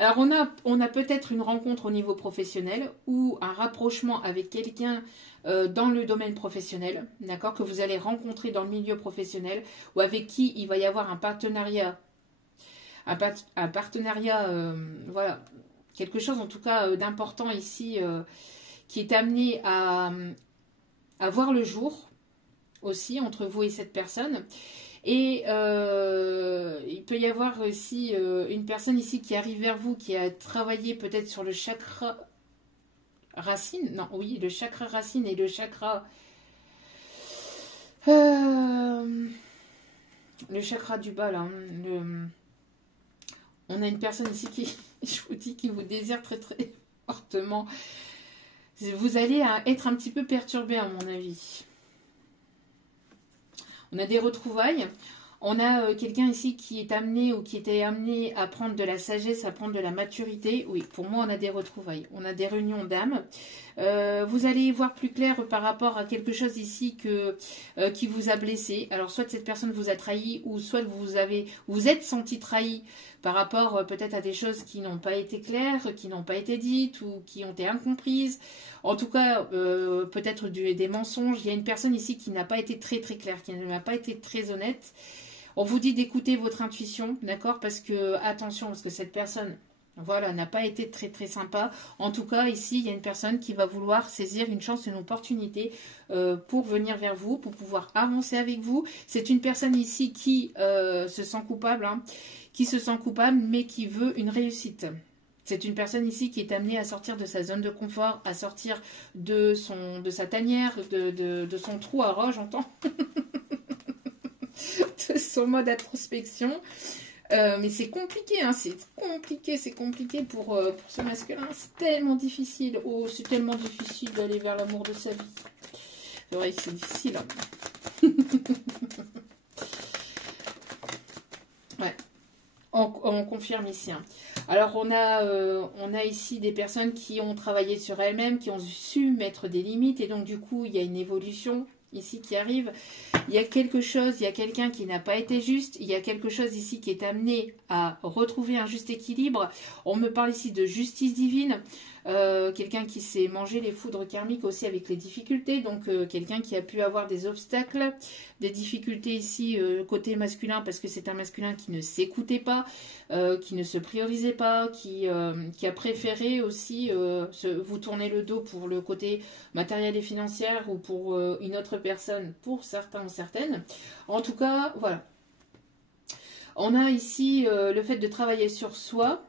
Alors, on a peut-être une rencontre au niveau professionnel ou un rapprochement avec quelqu'un dans le domaine professionnel, d'accord, que vous allez rencontrer dans le milieu professionnel ou avec qui il va y avoir un partenariat. Un partenariat, voilà, quelque chose en tout cas d'important ici qui est amené à voir le jour aussi entre vous et cette personne. Et il peut y avoir aussi une personne ici qui arrive vers vous, qui a travaillé peut-être sur le chakra racine. Non, oui, le chakra racine et le chakra... le chakra du bas, là. On a une personne ici qui, je vous dis, qui vous désire très très fortement. Vous allez être un petit peu perturbé à mon avis. On a des retrouvailles. On a quelqu'un ici qui est amené ou qui était amené à prendre de la sagesse, à prendre de la maturité. Oui, pour moi, on a des retrouvailles. On a des réunions d'âme. Vous allez y voir plus clair par rapport à quelque chose ici qui vous a blessé. Alors, soit cette personne vous a trahi ou soit vous êtes senti trahi par rapport peut-être à des choses qui n'ont pas été claires, qui n'ont pas été dites ou qui ont été incomprises. En tout cas, peut-être des mensonges. Il y a une personne ici qui n'a pas été très très claire, qui n'a pas été très honnête. On vous dit d'écouter votre intuition, d'accord? Parce que, attention, parce que cette personne, voilà, n'a pas été très très sympa. En tout cas, ici, il y a une personne qui va vouloir saisir une chance, une opportunité pour venir vers vous, pour pouvoir avancer avec vous. C'est une personne ici qui se sent coupable, hein, qui se sent coupable, mais qui veut une réussite. C'est une personne ici qui est amenée à sortir de sa zone de confort, à sortir de sa tanière, de son trou à rat, j'entends. De son mode introspection. Mais c'est compliqué, hein, c'est compliqué pour ce masculin. C'est tellement difficile. Oh, c'est tellement difficile d'aller vers l'amour de sa vie. C'est vrai que c'est difficile. Hein. Ouais. On confirme ici. Hein. Alors, on a ici des personnes qui ont travaillé sur elles-mêmes, qui ont su mettre des limites. Et donc, du coup, il y a une évolution ici qui arrive. Il y a quelque chose, il y a quelqu'un qui n'a pas été juste. Il y a quelque chose ici qui est amené à retrouver un juste équilibre. On me parle ici de justice divine. Quelqu'un qui s'est mangé les foudres karmiques aussi avec les difficultés. Donc, quelqu'un qui a pu avoir des obstacles, des difficultés ici côté masculin parce que c'est un masculin qui ne s'écoutait pas, qui ne se priorisait pas, qui a préféré aussi vous tourner le dos pour le côté matériel et financier ou pour une autre personne, pour certains ou certaines. En tout cas, voilà. On a ici le fait de travailler sur soi.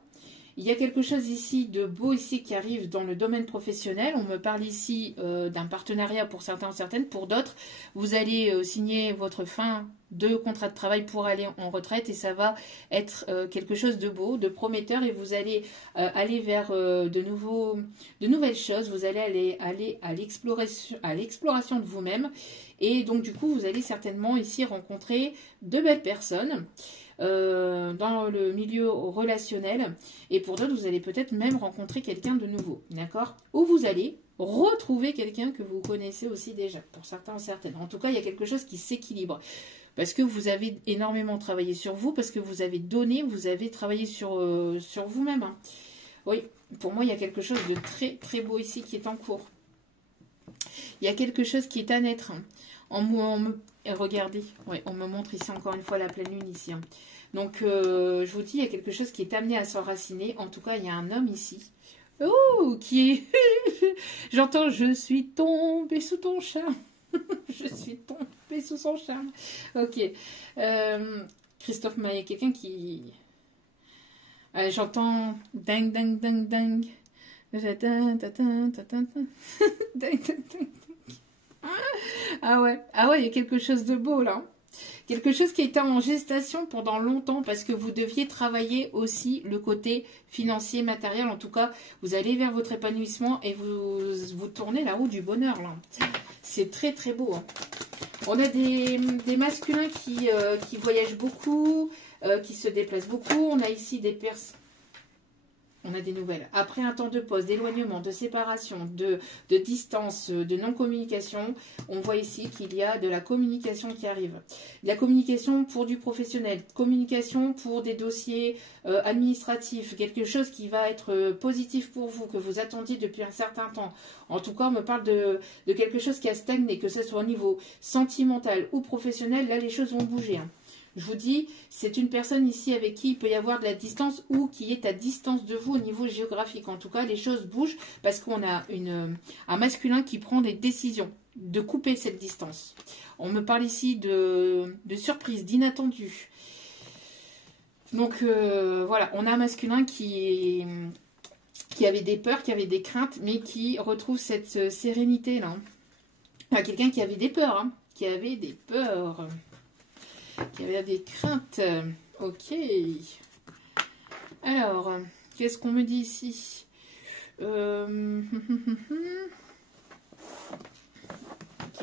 Il y a quelque chose ici de beau ici qui arrive dans le domaine professionnel. On me parle ici d'un partenariat pour certains ou certaines. Pour d'autres, vous allez signer votre fin de contrat de travail pour aller en retraite et ça va être quelque chose de beau, de prometteur et vous allez aller vers de nouvelles choses. Vous allez aller à l'exploration de vous-même et donc du coup, vous allez certainement ici rencontrer de belles personnes. Dans le milieu relationnel et pour d'autres vous allez peut-être même rencontrer quelqu'un de nouveau, d'accord, ou vous allez retrouver quelqu'un que vous connaissez aussi déjà, pour certains ou certaines. En tout cas, il y a quelque chose qui s'équilibre parce que vous avez énormément travaillé sur vous, parce que vous avez donné, vous avez travaillé sur vous-même, hein. Oui, pour moi il y a quelque chose de très très beau ici qui est en cours. Il y a quelque chose qui est à naître, hein. Regardez, ouais, on me montre ici encore une fois la pleine lune ici. Hein. Donc, je vous dis, il y a quelque chose qui est amené à s'enraciner. En tout cas, il y a un homme ici. Oh, qui est... J'entends, je suis tombée sous ton charme. Je suis tombée sous son charme. Ok. Christophe Maé, quelqu'un qui... J'entends dingue, dingue, dingue, dingue. Dingue, dingue, dingue. Ah ouais, il y a quelque chose de beau là. Quelque chose qui était en gestation pendant longtemps parce que vous deviez travailler aussi le côté financier, matériel. En tout cas, vous allez vers votre épanouissement et vous tournez la roue du bonheur là. C'est très très beau. Hein. On a des masculins qui voyagent beaucoup, qui se déplacent beaucoup. On a ici des personnes... On a des nouvelles. Après un temps de pause, d'éloignement, de séparation, de distance, de non-communication, on voit ici qu'il y a de la communication qui arrive. De la communication pour du professionnel, communication pour des dossiers administratifs, quelque chose qui va être positif pour vous, que vous attendiez depuis un certain temps. En tout cas, on me parle de quelque chose qui a stagné, que ce soit au niveau sentimental ou professionnel. Là, les choses vont bouger. Hein. Je vous dis, c'est une personne ici avec qui il peut y avoir de la distance ou qui est à distance de vous au niveau géographique. En tout cas, les choses bougent parce qu'on a un masculin qui prend des décisions de couper cette distance. On me parle ici de surprise, d'inattendu. Donc voilà, on a un masculin qui avait des peurs, qui avait des craintes, mais qui retrouve cette sérénité-là. Enfin, quelqu'un qui avait des peurs, hein, qui avait des peurs. Il y avait des craintes. Ok. Alors, qu'est-ce qu'on me dit ici? Ok,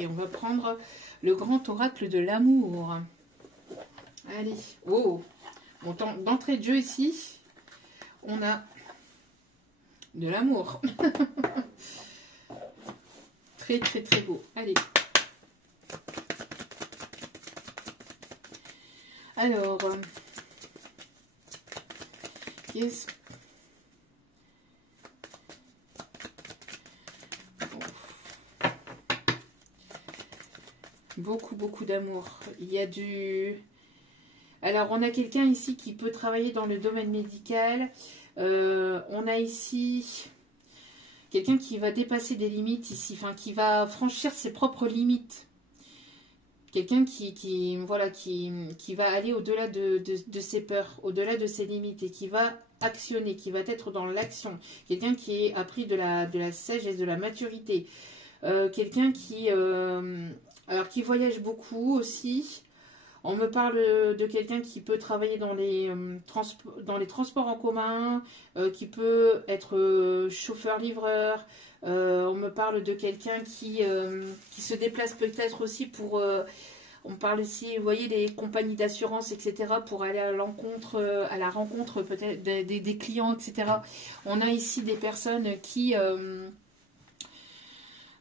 on va prendre le grand oracle de l'amour. Allez. Oh. Bon, d'entrée de jeu ici, on a de l'amour. Très, très, très beau. Allez. Alors, qu'est-ce... Beaucoup, beaucoup d'amour. Il y a du... Alors, on a quelqu'un ici qui peut travailler dans le domaine médical. On a ici quelqu'un qui va dépasser des limites ici, enfin, qui va franchir ses propres limites. Quelqu'un qui va aller au-delà de ses peurs, au-delà de ses limites et qui va actionner, qui va être dans l'action. Quelqu'un qui a pris de la sagesse, de la maturité. Quelqu'un qui voyage beaucoup aussi. On me parle de quelqu'un qui peut travailler dans les transports en commun, qui peut être chauffeur-livreur. On me parle de quelqu'un qui se déplace peut-être aussi pour... on me parle aussi, vous voyez, des compagnies d'assurance, etc., pour aller à la rencontre peut-être des clients, etc. On a ici des personnes qui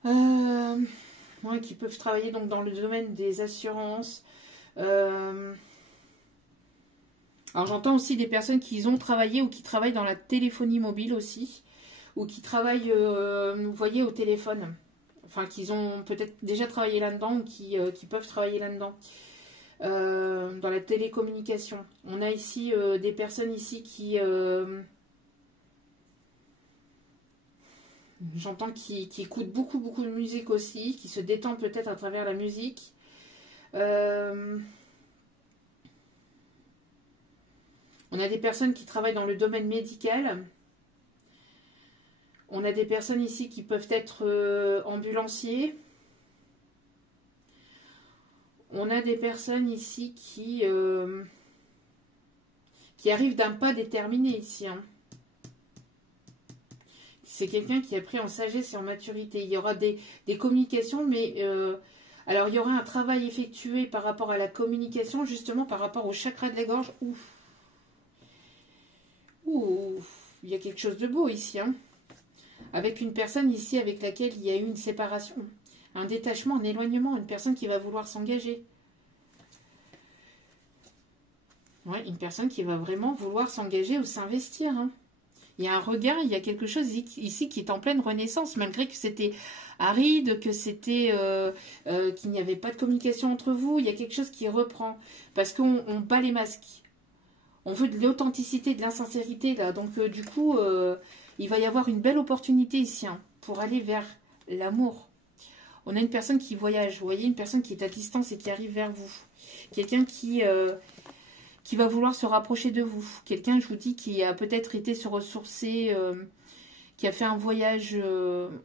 peuvent travailler donc dans le domaine des assurances. Alors j'entends aussi des personnes qui ont travaillé ou qui travaillent dans la téléphonie mobile aussi, ou qui travaillent, vous voyez, au téléphone. Enfin, qu'ils ont peut-être déjà travaillé là-dedans ou qui peuvent travailler là-dedans. Dans la télécommunication. On a ici des personnes ici qui... j'entends qui écoutent beaucoup, beaucoup de musique aussi, qui se détendent peut-être à travers la musique. On a des personnes qui travaillent dans le domaine médical. On a des personnes ici qui peuvent être ambulanciers. On a des personnes ici qui arrivent d'un pas déterminé ici. Hein. C'est quelqu'un qui a pris en sagesse et en maturité. Il y aura des communications, mais... alors, il y aura un travail effectué par rapport à la communication, justement par rapport au chakra de la gorge. Ouf. Ouf. Il y a quelque chose de beau ici. Hein. Avec une personne ici avec laquelle il y a eu une séparation. Un détachement, un éloignement. Une personne qui va vouloir s'engager. Ouais, une personne qui va vraiment vouloir s'engager ou s'investir. Hein. Il y a un regain, il y a quelque chose ici qui est en pleine renaissance, malgré que c'était aride, que c'était qu'il n'y avait pas de communication entre vous. Il y a quelque chose qui reprend, parce qu'on bat les masques. On veut de l'authenticité, de l'insincérité, là. Donc, du coup, il va y avoir une belle opportunité ici, hein, pour aller vers l'amour. On a une personne qui voyage, vous voyez, une personne qui est à distance et qui arrive vers vous. Quelqu'un qui va vouloir se rapprocher de vous. Quelqu'un, je vous dis, qui a peut-être été se ressourcer, qui a fait un voyage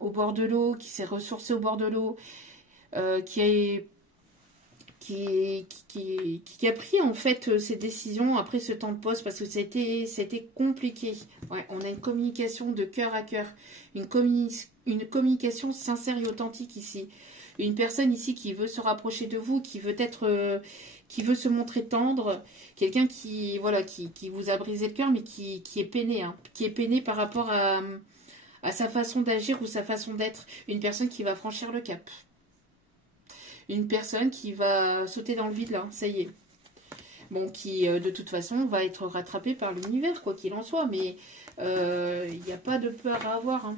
au bord de l'eau, qui s'est ressourcé au bord de l'eau, qui a pris en fait ses décisions après ce temps de pause parce que ça a été compliqué. Ouais, on a une communication de cœur à cœur, une communication sincère et authentique ici. Une personne ici qui veut se rapprocher de vous, qui veut être qui veut se montrer tendre, quelqu'un qui, voilà, qui vous a brisé le cœur, mais qui est peiné, hein, qui est peiné par rapport à sa façon d'agir ou sa façon d'être. Une personne qui va franchir le cap. Une personne qui va sauter dans le vide, là, ça y est. Bon, qui, de toute façon, va être rattrapée par l'univers, quoi qu'il en soit, mais il n'y a pas de peur à avoir, hein.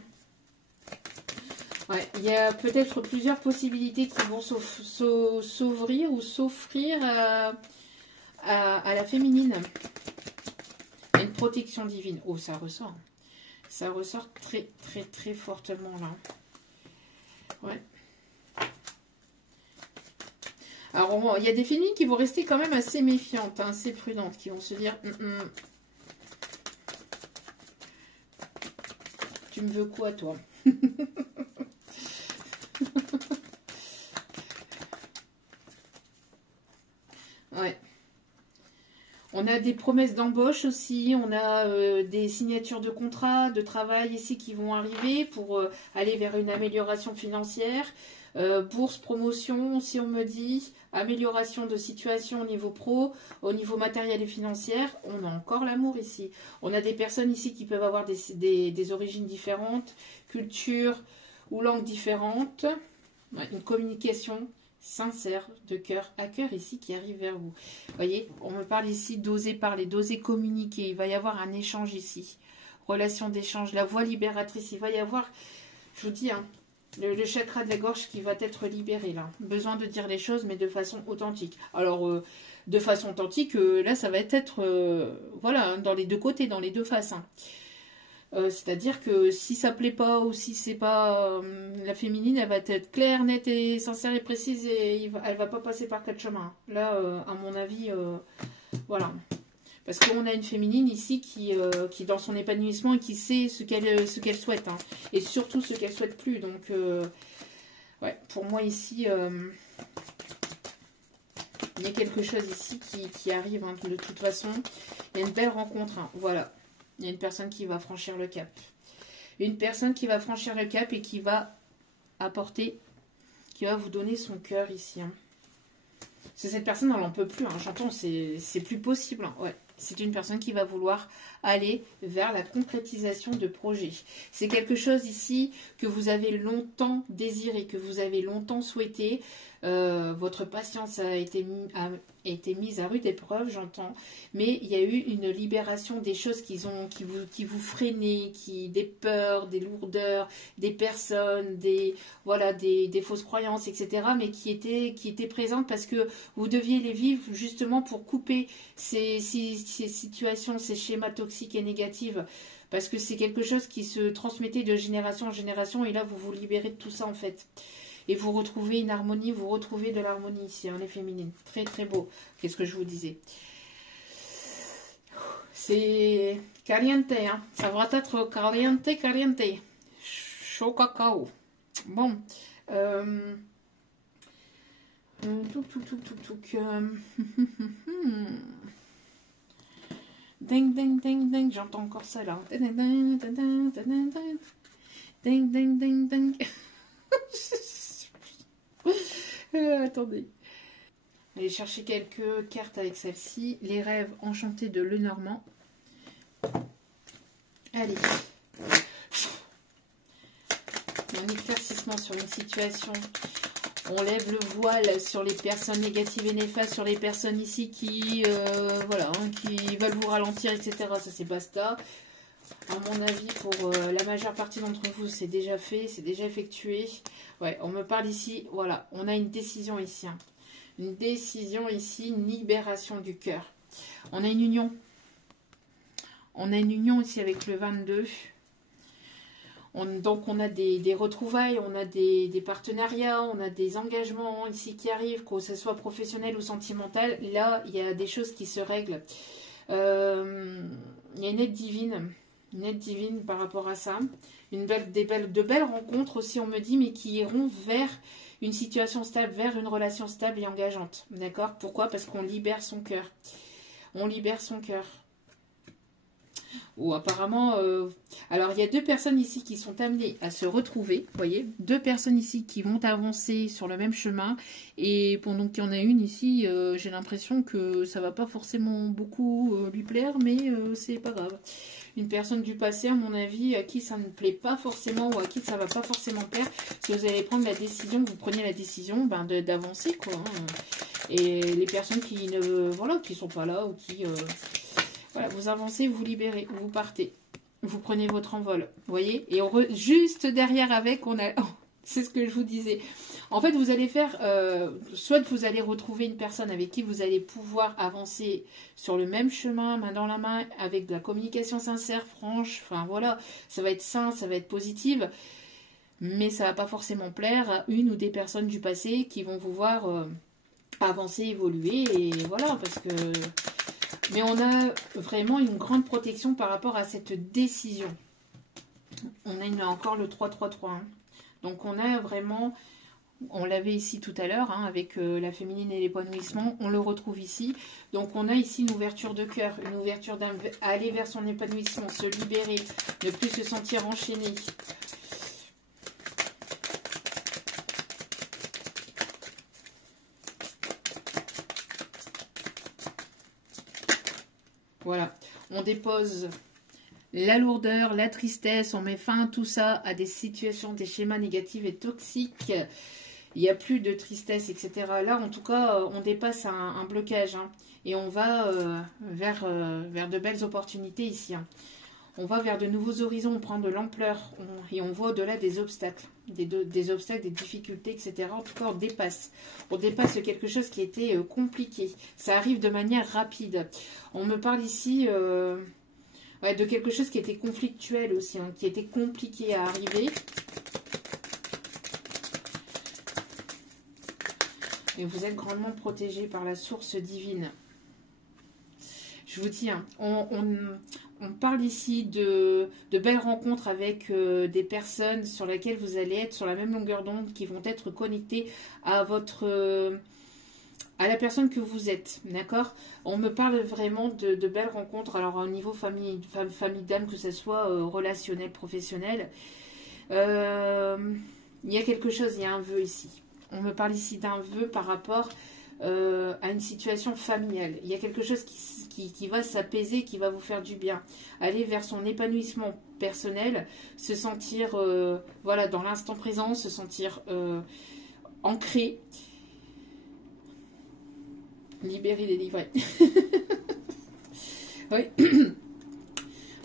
Ouais, il y a peut-être plusieurs possibilités qui vont s'ouvrir ou s'offrir à la féminine. Une protection divine. Oh, ça ressort. Ça ressort très, très, très fortement, là. Ouais. Alors, il y a des féminines qui vont rester quand même assez méfiantes, hein, assez prudentes, qui vont se dire tu me veux quoi, toi? Ouais. On a des promesses d'embauche aussi, on a des signatures de contrats, de travail ici qui vont arriver pour aller vers une amélioration financière, bourse, promotion, si on me dit, amélioration de situation au niveau pro, au niveau matériel et financier. On a encore l'amour ici. On a des personnes ici qui peuvent avoir des origines différentes, cultures ou langues différentes, ouais, une communication sincère, de cœur à cœur ici qui arrive vers vous. Vous voyez, on me parle ici d'oser parler, d'oser communiquer. Il va y avoir un échange ici. Relation d'échange, la voix libératrice. Il va y avoir, je vous dis, hein, le chakra de la gorge qui va être libéré là. Besoin de dire les choses, mais de façon authentique. Alors, de façon authentique, là, ça va être, voilà, hein, dans les deux côtés, dans les deux faces, hein. C'est-à-dire que si ça plaît pas ou si c'est pas la féminine, elle va être claire, nette et sincère et précise et elle va pas passer par quatre chemins. Là, à mon avis, voilà. Parce qu'on a une féminine ici qui est dans son épanouissement et qui sait ce qu'elle souhaite, hein, et surtout ce qu'elle souhaite plus. Donc, ouais, pour moi ici, il y a quelque chose ici qui arrive, hein, de toute façon. Il y a une belle rencontre, hein, voilà. Il y a une personne qui va franchir le cap. Une personne qui va franchir le cap et qui va apporter, qui va vous donner son cœur ici, hein. C'est cette personne, elle n'en peut plus, hein. J'entends, c'est plus possible, hein. Ouais. C'est une personne qui va vouloir aller vers la concrétisation de projets. C'est quelque chose ici que vous avez longtemps désiré, que vous avez longtemps souhaité. Votre patience a été mise à rude épreuve, j'entends. Mais il y a eu une libération des choses qui vous freinaient, des peurs, des lourdeurs, des personnes, des fausses croyances, etc. Mais qui étaient présentes parce que vous deviez les vivre justement pour couper ces situations, ces schémas toxiques et négatifs, parce que c'est quelque chose qui se transmettait de génération en génération, et là vous vous libérez de tout ça en fait, et vous retrouvez une harmonie, vous retrouvez de l'harmonie ici, hein, les féminines, très très beau. Qu'est-ce que je vous disais, c'est caliente, hein. Ça va être caliente, chaud cacao. Bon, ding, ding, ding, ding, j'entends encore ça là. Ding, ding, ding, ding, ding, ding. Ding, ding, ding, ding. Attendez. Allez chercher quelques cartes avec celle-ci. Les rêves enchantés de Lenormand. Allez. Un éclaircissement sur une situation. On lève le voile sur les personnes négatives et néfastes, sur les personnes ici qui, voilà, hein, qui veulent vous ralentir, etc. Ça, c'est basta. À mon avis, pour la majeure partie d'entre vous, c'est déjà fait, c'est déjà effectué. Ouais, on me parle ici, voilà, on a une décision ici. Hein. Une décision ici, une libération du cœur. On a une union. On a une union ici avec le 22. Donc on a des retrouvailles, on a des partenariats, on a des engagements ici qui arrivent, que ce soit professionnel ou sentimental. Là, il y a des choses qui se règlent. Il y a une aide divine par rapport à ça. De belles rencontres aussi, on me dit, mais qui iront vers une situation stable, vers une relation stable et engageante. D'accord? Pourquoi? Parce qu'on libère son cœur. On libère son cœur. Ou apparemment, Alors, il y a deux personnes ici qui sont amenées à se retrouver. Vous voyez, deux personnes ici qui vont avancer sur le même chemin. Et pendant qu'il y en a une ici, j'ai l'impression que ça va pas forcément beaucoup lui plaire, mais c'est pas grave. Une personne du passé, à mon avis, à qui ça ne plaît pas forcément ou à qui ça va pas forcément plaire. Si vous allez prendre la décision, vous prenez la décision d'avancer, quoi. Hein. Et les personnes qui ne, voilà, qui sont pas là ou qui, voilà, vous avancez, vous libérez, vous partez, vous prenez votre envol, vous voyez. Et juste derrière avec, on a, c'est ce que je vous disais. En fait, vous allez faire, soit vous allez retrouver une personne avec qui vous allez pouvoir avancer sur le même chemin, main dans la main, avec de la communication sincère, franche, enfin voilà, ça va être sain, ça va être positive, mais ça va pas forcément plaire à une ou des personnes du passé qui vont vous voir avancer, évoluer, et voilà, parce que... Mais on a vraiment une grande protection par rapport à cette décision. On a encore le 3-3-3, hein. Donc on a vraiment... On l'avait ici tout à l'heure, hein, avec la féminine et l'épanouissement. On le retrouve ici. Donc, on a ici une ouverture de cœur, une ouverture d'aller vers son épanouissement, se libérer, ne plus se sentir enchaîné. Voilà. On dépose la lourdeur, la tristesse. On met fin à tout ça, à des situations, des schémas négatifs et toxiques. Il n'y a plus de tristesse, etc. Là, en tout cas, on dépasse un blocage, hein, et on va vers de belles opportunités ici, hein. On va vers de nouveaux horizons, on prend de l'ampleur et on voit au-delà des obstacles, des obstacles, des difficultés, etc. En tout cas, on dépasse. On dépasse quelque chose qui était compliqué. Ça arrive de manière rapide. On me parle ici ouais, de quelque chose qui était conflictuel aussi, hein, qui était compliqué à arriver. Et vous êtes grandement protégé par la source divine. Je vous dis, hein, on parle ici de belles rencontres avec des personnes sur lesquelles vous allez être sur la même longueur d'onde, qui vont être connectées à à la personne que vous êtes, d'accord? On me parle vraiment de belles rencontres, alors au niveau famille d'âme, que ce soit relationnel, professionnel. Il y a quelque chose, il y a un vœu ici. On me parle ici d'un vœu par rapport à une situation familiale. Il y a quelque chose qui va s'apaiser, qui va vous faire du bien. Aller vers son épanouissement personnel, se sentir voilà, dans l'instant présent, se sentir ancré. Libérer, délivrer. Oui.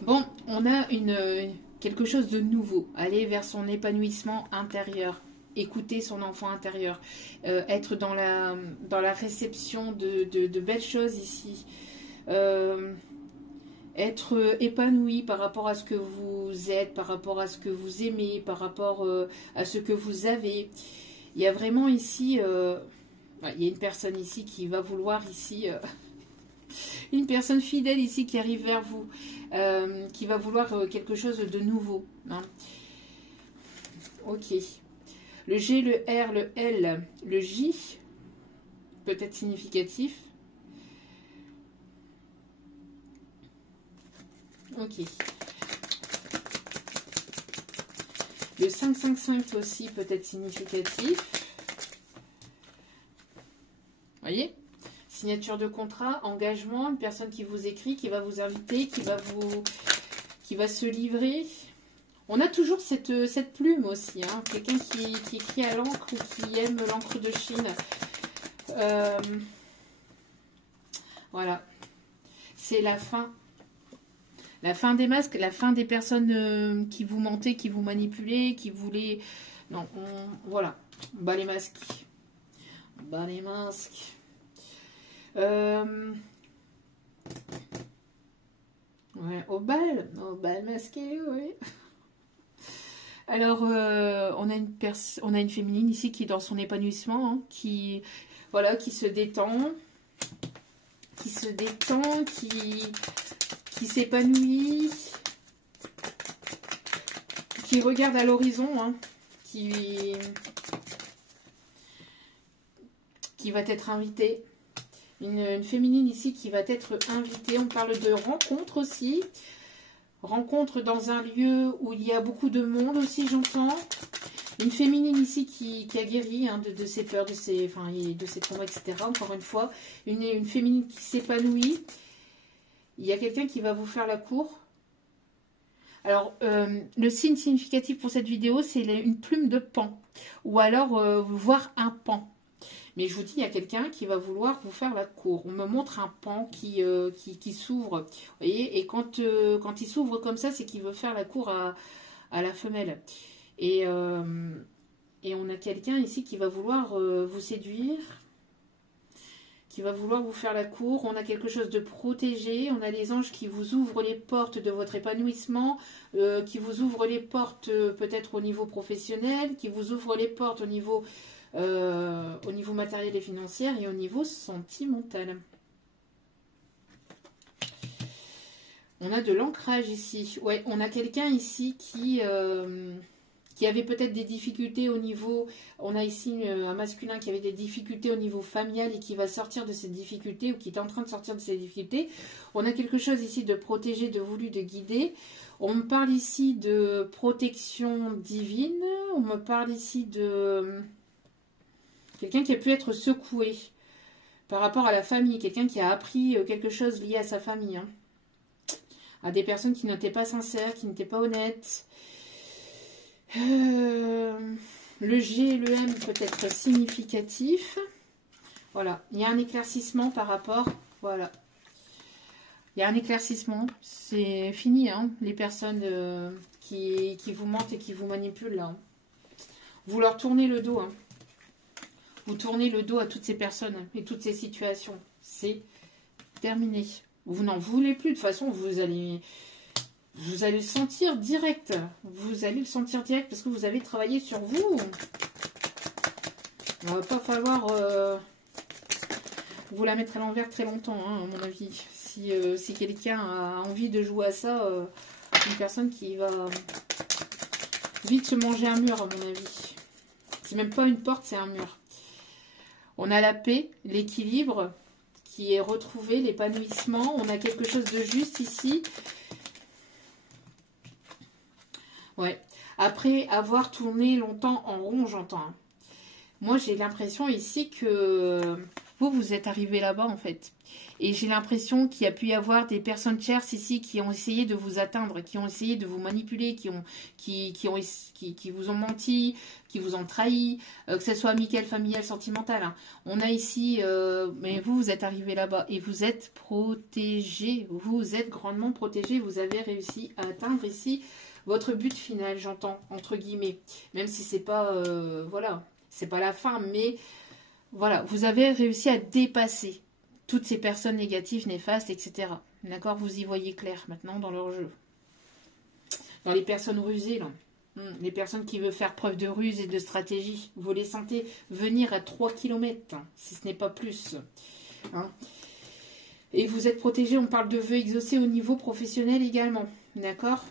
Bon, on a quelque chose de nouveau. Aller vers son épanouissement intérieur. Écouter son enfant intérieur, être dans la réception de belles choses ici, être épanoui par rapport à ce que vous êtes, par rapport à ce que vous aimez, par rapport à ce que vous avez. Il y a vraiment ici, il y a une personne ici qui va vouloir ici, une personne fidèle ici qui arrive vers vous, qui va vouloir quelque chose de nouveau, hein. Ok. Le G, le R, le L, le J, peut-être significatif. Ok. Le 555 aussi peut-être significatif. Voyez? Signature de contrat, engagement, une personne qui vous écrit, qui va vous inviter, qui va se livrer. On a toujours cette plume aussi, hein, quelqu'un qui écrit à l'encre ou qui aime l'encre de Chine. Voilà, c'est la fin. La fin des masques, la fin des personnes qui vous mentaient, qui vous manipulaient, qui voulaient... Non, voilà, bas les masques. Bas les masques. Ouais, au bal masqué, oui. Alors, on a une féminine ici qui est dans son épanouissement, hein, qui se détend, qui s'épanouit, qui regarde à l'horizon, hein, qui va être invitée. Une féminine ici qui va être invitée. On parle de rencontre aussi. rencontre dans un lieu où il y a beaucoup de monde aussi, j'entends. Une féminine ici qui a guéri hein, de ses peurs, de ses traumas, etc. Encore une fois, une féminine qui s'épanouit. Il y a quelqu'un qui va vous faire la cour. Alors, le signe significatif pour cette vidéo, c'est une plume de pan. Ou alors, voir un pan. Mais je vous dis, il y a quelqu'un qui va vouloir vous faire la cour. On me montre un pan qui s'ouvre. Vous voyez, et quand il s'ouvre comme ça, c'est qu'il veut faire la cour à la femelle. Et on a quelqu'un ici qui va vouloir vous séduire, qui va vouloir vous faire la cour. On a quelque chose de protégé. On a les anges qui vous ouvrent les portes de votre épanouissement, qui vous ouvrent les portes peut-être au niveau professionnel, qui vous ouvrent les portes au niveau matériel et financier et au niveau sentimental. On a de l'ancrage ici. Ouais, on a quelqu'un ici qui avait peut-être des difficultés au niveau... On a ici un masculin qui avait des difficultés au niveau familial et qui va sortir de ces difficultés ou qui est en train de sortir de ces difficultés. On a quelque chose ici de protégé, de voulu, de guidé. On me parle ici de protection divine. On me parle ici de... quelqu'un qui a pu être secoué par rapport à la famille. Quelqu'un qui a appris quelque chose lié à sa famille. Hein. À des personnes qui n'étaient pas sincères, qui n'étaient pas honnêtes. Le G et le M peut être significatif. Voilà, il y a un éclaircissement par rapport, voilà. Il y a un éclaircissement, c'est fini, hein, les personnes qui vous mentent et qui vous manipulent, là. Hein. Vous leur tournez le dos, hein. Vous tournez le dos à toutes ces personnes et toutes ces situations. C'est terminé. Vous n'en voulez plus, de toute façon, vous allez le sentir direct. Vous allez le sentir direct parce que vous avez travaillé sur vous. Il ne va pas falloir vous la mettre à l'envers très longtemps, hein, à mon avis. Si quelqu'un a envie de jouer à ça, une personne qui va vite se manger un mur, à mon avis. C'est même pas une porte, c'est un mur. On a la paix, l'équilibre qui est retrouvé, l'épanouissement. On a quelque chose de juste ici. Ouais. Après avoir tourné longtemps en rond, j'entends. Hein. Moi, j'ai l'impression ici que vous êtes arrivé là-bas, en fait. Et j'ai l'impression qu'il y a pu y avoir des personnes tierces ici qui ont essayé de vous atteindre, qui ont essayé de vous manipuler, qui vous ont menti, qui vous ont trahi, que ce soit amical, familial, sentimental. Hein. On a ici, mais vous êtes arrivé là-bas et vous êtes protégé. Vous êtes grandement protégé. Vous avez réussi à atteindre ici votre but final, j'entends, entre guillemets. Même si c'est pas, voilà, c'est pas la fin, mais voilà, vous avez réussi à dépasser toutes ces personnes négatives, néfastes, etc. D'accord? Vous y voyez clair maintenant dans leur jeu. Dans les personnes rusées, là. Les personnes qui veulent faire preuve de ruse et de stratégie. Vous les sentez venir à 3 km, hein, si ce n'est pas plus. Hein. Et vous êtes protégé, on parle de vœux exaucés au niveau professionnel également. D'accord?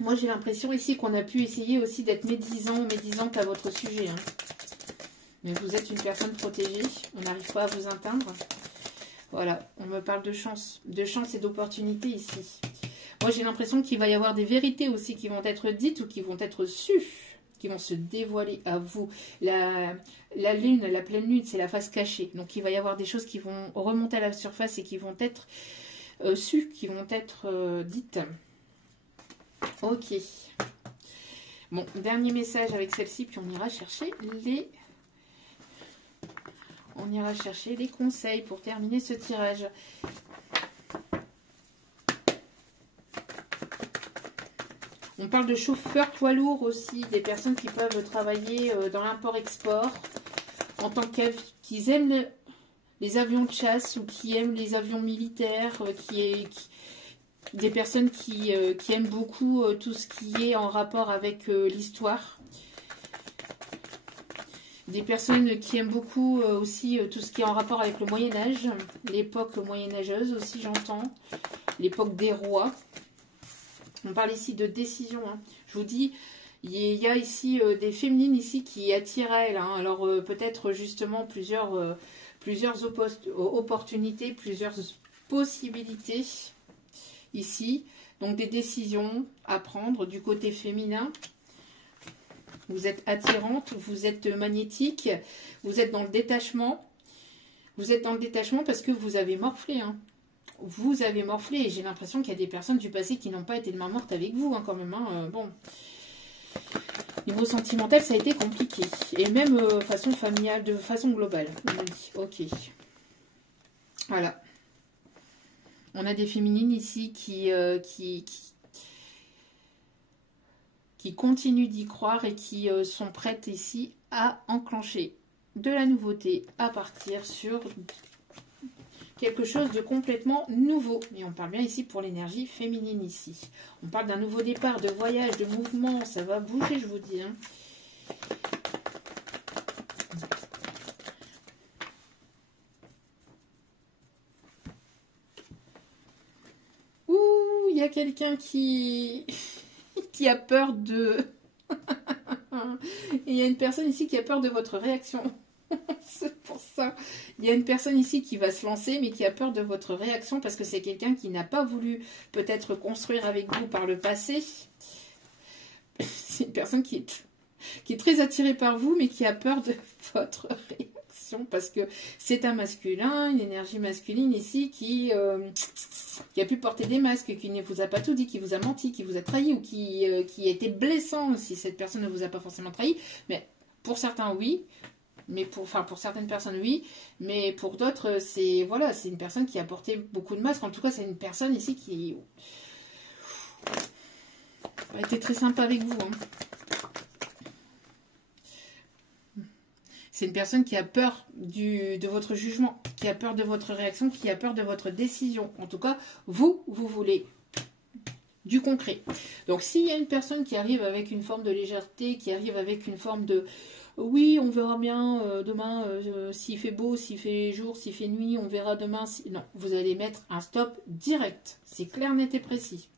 Moi, j'ai l'impression ici qu'on a pu essayer aussi d'être médisant ou médisante à votre sujet. Hein. Mais vous êtes une personne protégée. On n'arrive pas à vous atteindre. Voilà, on me parle de chance et d'opportunité ici. Moi, j'ai l'impression qu'il va y avoir des vérités aussi qui vont être dites ou qui vont être sues, qui vont se dévoiler à vous. La lune, la pleine lune, c'est la face cachée. Donc, il va y avoir des choses qui vont remonter à la surface et qui vont être sues, qui vont être dites. Ok. Bon, dernier message avec celle-ci, puis on ira chercher les... On ira chercher les conseils pour terminer ce tirage. On parle de chauffeurs poids lourds aussi, des personnes qui peuvent travailler dans l'import-export en tant qu'ils aiment les avions de chasse ou qui aiment les avions militaires, des personnes qui aiment beaucoup tout ce qui est en rapport avec l'histoire. Des personnes qui aiment beaucoup aussi tout ce qui est en rapport avec le Moyen-Âge, l'époque moyenâgeuse aussi, j'entends, l'époque des rois. On parle ici de décision. Hein. Je vous dis, il y a ici des féminines ici qui attirent à elles. Hein. Alors peut-être justement plusieurs opportunités, plusieurs possibilités ici. Donc des décisions à prendre du côté féminin. Vous êtes attirante, vous êtes magnétique, vous êtes dans le détachement. Vous êtes dans le détachement parce que vous avez morflé. Hein. Vous avez morflé et j'ai l'impression qu'il y a des personnes du passé qui n'ont pas été de main morte avec vous hein, quand même. Hein. Bon, niveau sentimental, ça a été compliqué. Et même façon familiale, de façon globale. Ok. Voilà. On a des féminines ici qui continuent d'y croire et qui sont prêtes ici à enclencher de la nouveauté, à partir sur quelque chose de complètement nouveau. Et on parle bien ici pour l'énergie féminine ici. On parle d'un nouveau départ, de voyage, de mouvement. Ça va bouger, je vous dis. Hein. Ouh, il y a quelqu'un qui a peur de... Et il y a une personne ici qui a peur de votre réaction. C'est pour ça. Il y a une personne ici qui va se lancer, mais qui a peur de votre réaction parce que c'est quelqu'un qui n'a pas voulu peut-être construire avec vous par le passé. C'est une personne qui est très attirée par vous, mais qui a peur de votre réaction parce que c'est un masculin, une énergie masculine ici qui a pu porter des masques, qui ne vous a pas tout dit, qui vous a menti, qui vous a trahi ou qui a été blessant si cette personne ne vous a pas forcément trahi. Mais pour certains, oui. Mais pour certaines personnes, oui. Mais pour d'autres, c'est voilà, c'est une personne qui a porté beaucoup de masques. En tout cas, c'est une personne ici qui a été très sympa avec vous. Hein. C'est une personne qui a peur de votre jugement, qui a peur de votre réaction, qui a peur de votre décision. En tout cas, vous voulez du concret. Donc, s'il y a une personne qui arrive avec une forme de légèreté, qui arrive avec une forme de... Oui, on verra bien demain s'il fait beau, s'il fait jour, s'il fait nuit, on verra demain. Non, vous allez mettre un stop direct. C'est clair, net et précis.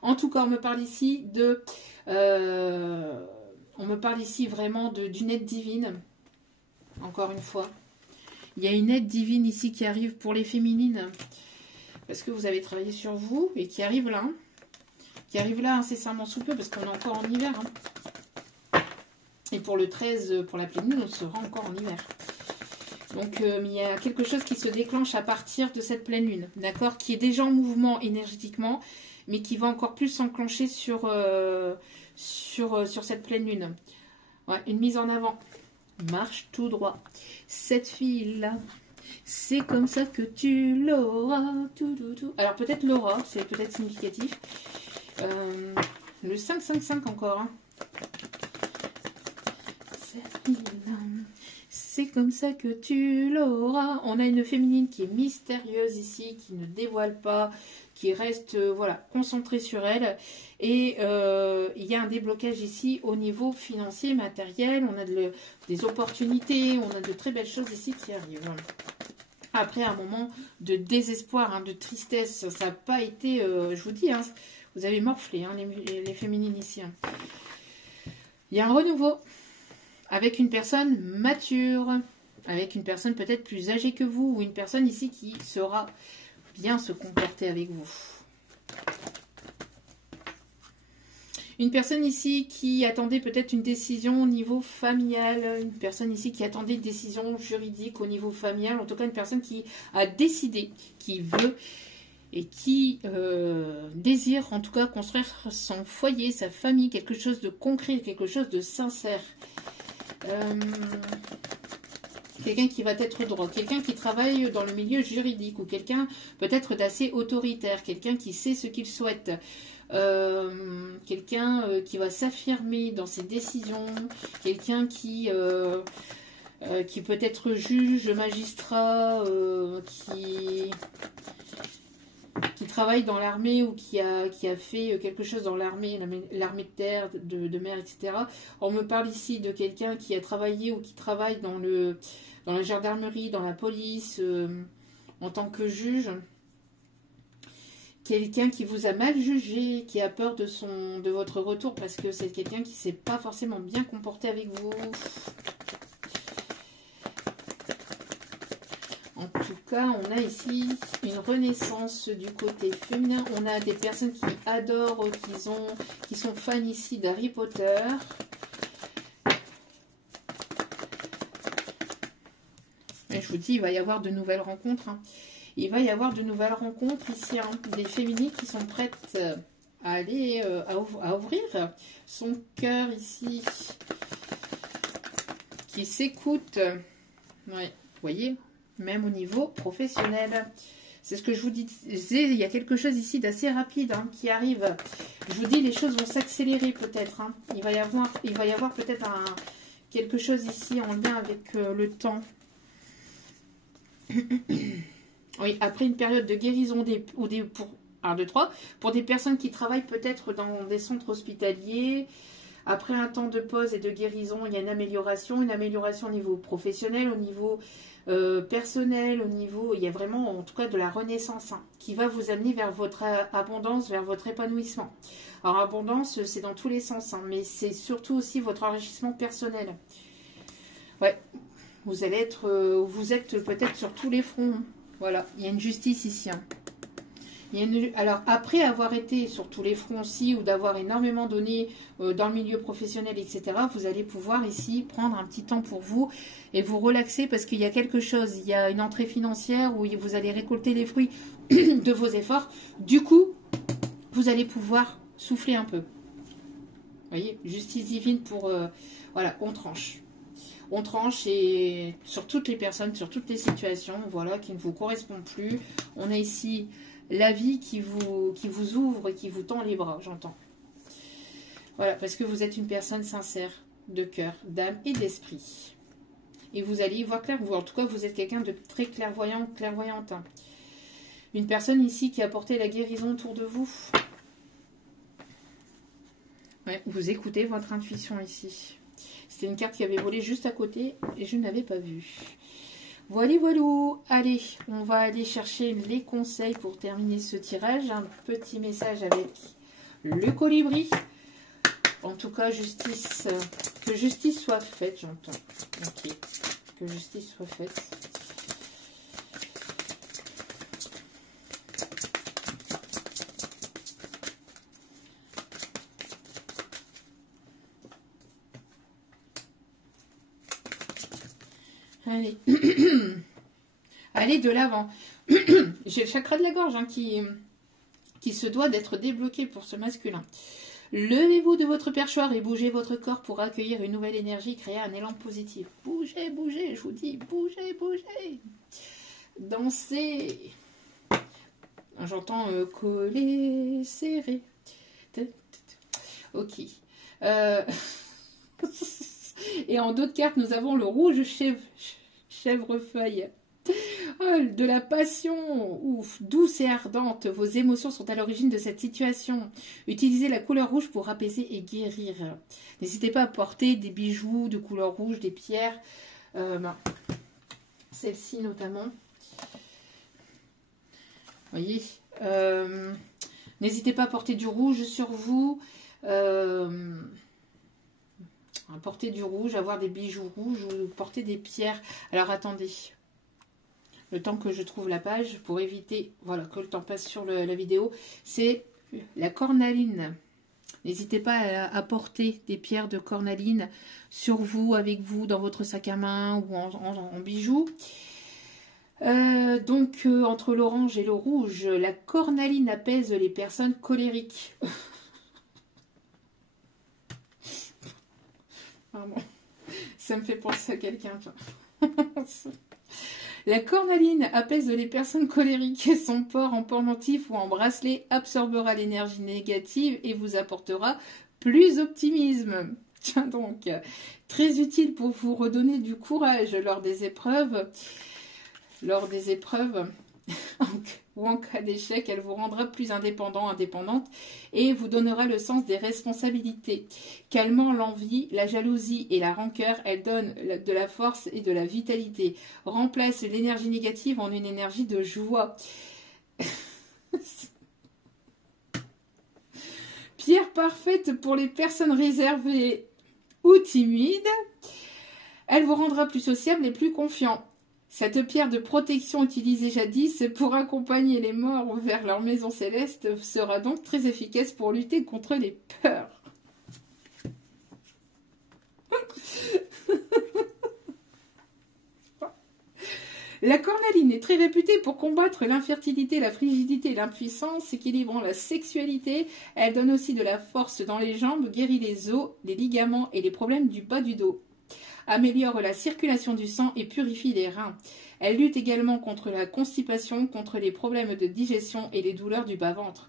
En tout cas, on me parle ici de... on me parle ici vraiment d'une aide divine. Encore une fois. Il y a une aide divine ici qui arrive pour les féminines. Parce que vous avez travaillé sur vous et qui arrive là. Qui arrive là incessamment sous peu parce qu'on est encore en hiver. Hein. Et pour le 13, pour la pleine lune, on sera encore en hiver. Donc, il y a quelque chose qui se déclenche à partir de cette pleine lune. D'accord? Qui est déjà en mouvement énergétiquement, mais qui va encore plus s'enclencher sur cette pleine lune. Ouais, une mise en avant. Marche tout droit. Cette fille-là, c'est comme ça que tu l'auras. Alors, peut-être l'aura, c'est peut-être significatif. Le 5-5-5 encore. Hein. C'est comme ça que tu l'auras. On a une féminine qui est mystérieuse ici, qui ne dévoile pas, qui reste voilà, concentrée sur elle. Et il y a un déblocage ici au niveau financier, matériel. On a des opportunités, on a de très belles choses ici qui arrivent. Après un moment de désespoir, hein, de tristesse, ça n'a pas été, je vous dis, hein, vous avez morflé hein, les féminines ici. Hein. Il y a un renouveau. Avec une personne mature, avec une personne peut-être plus âgée que vous, ou une personne ici qui saura bien se comporter avec vous. Une personne ici qui attendait peut-être une décision au niveau familial, une personne ici qui attendait une décision juridique au niveau familial, en tout cas une personne qui a décidé, qui veut et qui désire en tout cas construire son foyer, sa famille, quelque chose de concret, quelque chose de sincère. Quelqu'un qui va être droit, quelqu'un qui travaille dans le milieu juridique ou quelqu'un peut-être d'assez autoritaire, quelqu'un qui sait ce qu'il souhaite, quelqu'un qui va s'affirmer dans ses décisions, quelqu'un qui peut être juge, magistrat, qui travaille dans l'armée ou qui a fait quelque chose dans l'armée de terre, de mer, etc. On me parle ici de quelqu'un qui a travaillé ou qui travaille dans la gendarmerie, dans la police, en tant que juge. Quelqu'un qui vous a mal jugé, qui a peur de votre retour parce que c'est quelqu'un qui ne s'est pas forcément bien comporté avec vous. En tout cas, on a ici une renaissance du côté féminin. On a des personnes qui adorent, qui sont fans ici d'Harry Potter. Et je vous dis, il va y avoir de nouvelles rencontres. Hein. Il va y avoir de nouvelles rencontres ici. Hein. Des féminines qui sont prêtes à aller, à ouvrir son cœur ici. Qui s'écoute. Ouais, vous voyez, même au niveau professionnel. C'est ce que je vous disais, il y a quelque chose ici d'assez rapide hein, qui arrive. Je vous dis, les choses vont s'accélérer peut-être. Hein. Il va y avoir peut-être quelque chose ici en lien avec le temps. Oui, après une période de guérison pour des personnes qui travaillent peut-être dans des centres hospitaliers. Après un temps de pause et de guérison, il y a une amélioration au niveau professionnel, au niveau personnel, il y a vraiment en tout cas de la renaissance hein, qui va vous amener vers votre abondance, vers votre épanouissement. Alors abondance, c'est dans tous les sens, hein, mais c'est surtout aussi votre enrichissement personnel. Ouais, vous êtes peut-être sur tous les fronts. Hein. Voilà, il y a une justice ici. Hein. Alors, après avoir été sur tous les fronts aussi, ou d'avoir énormément donné dans le milieu professionnel, etc., vous allez pouvoir ici prendre un petit temps pour vous et vous relaxer parce qu'il y a quelque chose. Il y a une entrée financière où vous allez récolter les fruits de vos efforts. Du coup, vous allez pouvoir souffler un peu. Vous voyez, justice divine pour... voilà, on tranche. On tranche et sur toutes les personnes, sur toutes les situations, voilà, qui ne vous correspondent plus. On a ici... la vie qui vous ouvre et qui vous tend les bras, j'entends. Voilà, parce que vous êtes une personne sincère, de cœur, d'âme et d'esprit. Et vous allez y voir clair, en tout cas, vous êtes quelqu'un de très clairvoyant, clairvoyante. Une personne ici qui a apporté la guérison autour de vous. Ouais, vous écoutez votre intuition ici. C'était une carte qui avait volé juste à côté et je ne l'avais pas vue. Voilà, voilà. Allez, on va aller chercher les conseils pour terminer ce tirage. Un petit message avec le colibri. En tout cas, justice, que justice soit faite, j'entends. Ok, que justice soit faite. Allez. Allez de l'avant. J'ai le chakra de la gorge hein, qui se doit d'être débloqué pour ce masculin. Levez-vous de votre perchoir et bougez votre corps pour accueillir une nouvelle énergie, créer un élan positif. Bougez, bougez, je vous dis, bougez, bougez. Dansez. J'entends coller, serrer. Ok. Et en d'autres cartes, nous avons le rouge chèvrefeuille. Oh, de la passion, ouf, douce et ardente. Vos émotions sont à l'origine de cette situation. Utilisez la couleur rouge pour apaiser et guérir. N'hésitez pas à porter des bijoux de couleur rouge, des pierres. Celle-ci notamment. Voyez. N'hésitez pas à porter du rouge sur vous. À porter du rouge, avoir des bijoux rouges ou porter des pierres. Alors attendez. Le temps que je trouve la page pour éviter voilà, que le temps passe sur la vidéo, c'est la cornaline. N'hésitez pas à porter des pierres de cornaline sur vous, avec vous, dans votre sac à main ou en bijoux. Donc, entre l'orange et le rouge, la cornaline apaise les personnes colériques. Pardon. Ça me fait penser à quelqu'un. La cornaline apaise les personnes colériques. Son port en pendentif ou en bracelet absorbera l'énergie négative et vous apportera plus d'optimisme. Tiens donc, très utile pour vous redonner du courage lors des épreuves. Ou en cas d'échec, elle vous rendra plus indépendant, indépendante et vous donnera le sens des responsabilités. Calmant l'envie, la jalousie et la rancœur, elle donne de la force et de la vitalité. Remplace l'énergie négative en une énergie de joie. Pierre parfaite pour les personnes réservées ou timides. Elle vous rendra plus sociable et plus confiant. Cette pierre de protection utilisée jadis pour accompagner les morts vers leur maison céleste sera donc très efficace pour lutter contre les peurs. La cornaline est très réputée pour combattre l'infertilité, la frigidité et l'impuissance, équilibrant la sexualité. Elle donne aussi de la force dans les jambes, guérit les os, les ligaments et les problèmes du bas du dos. Améliore la circulation du sang et purifie les reins. Elle lutte également contre la constipation, contre les problèmes de digestion et les douleurs du bas-ventre.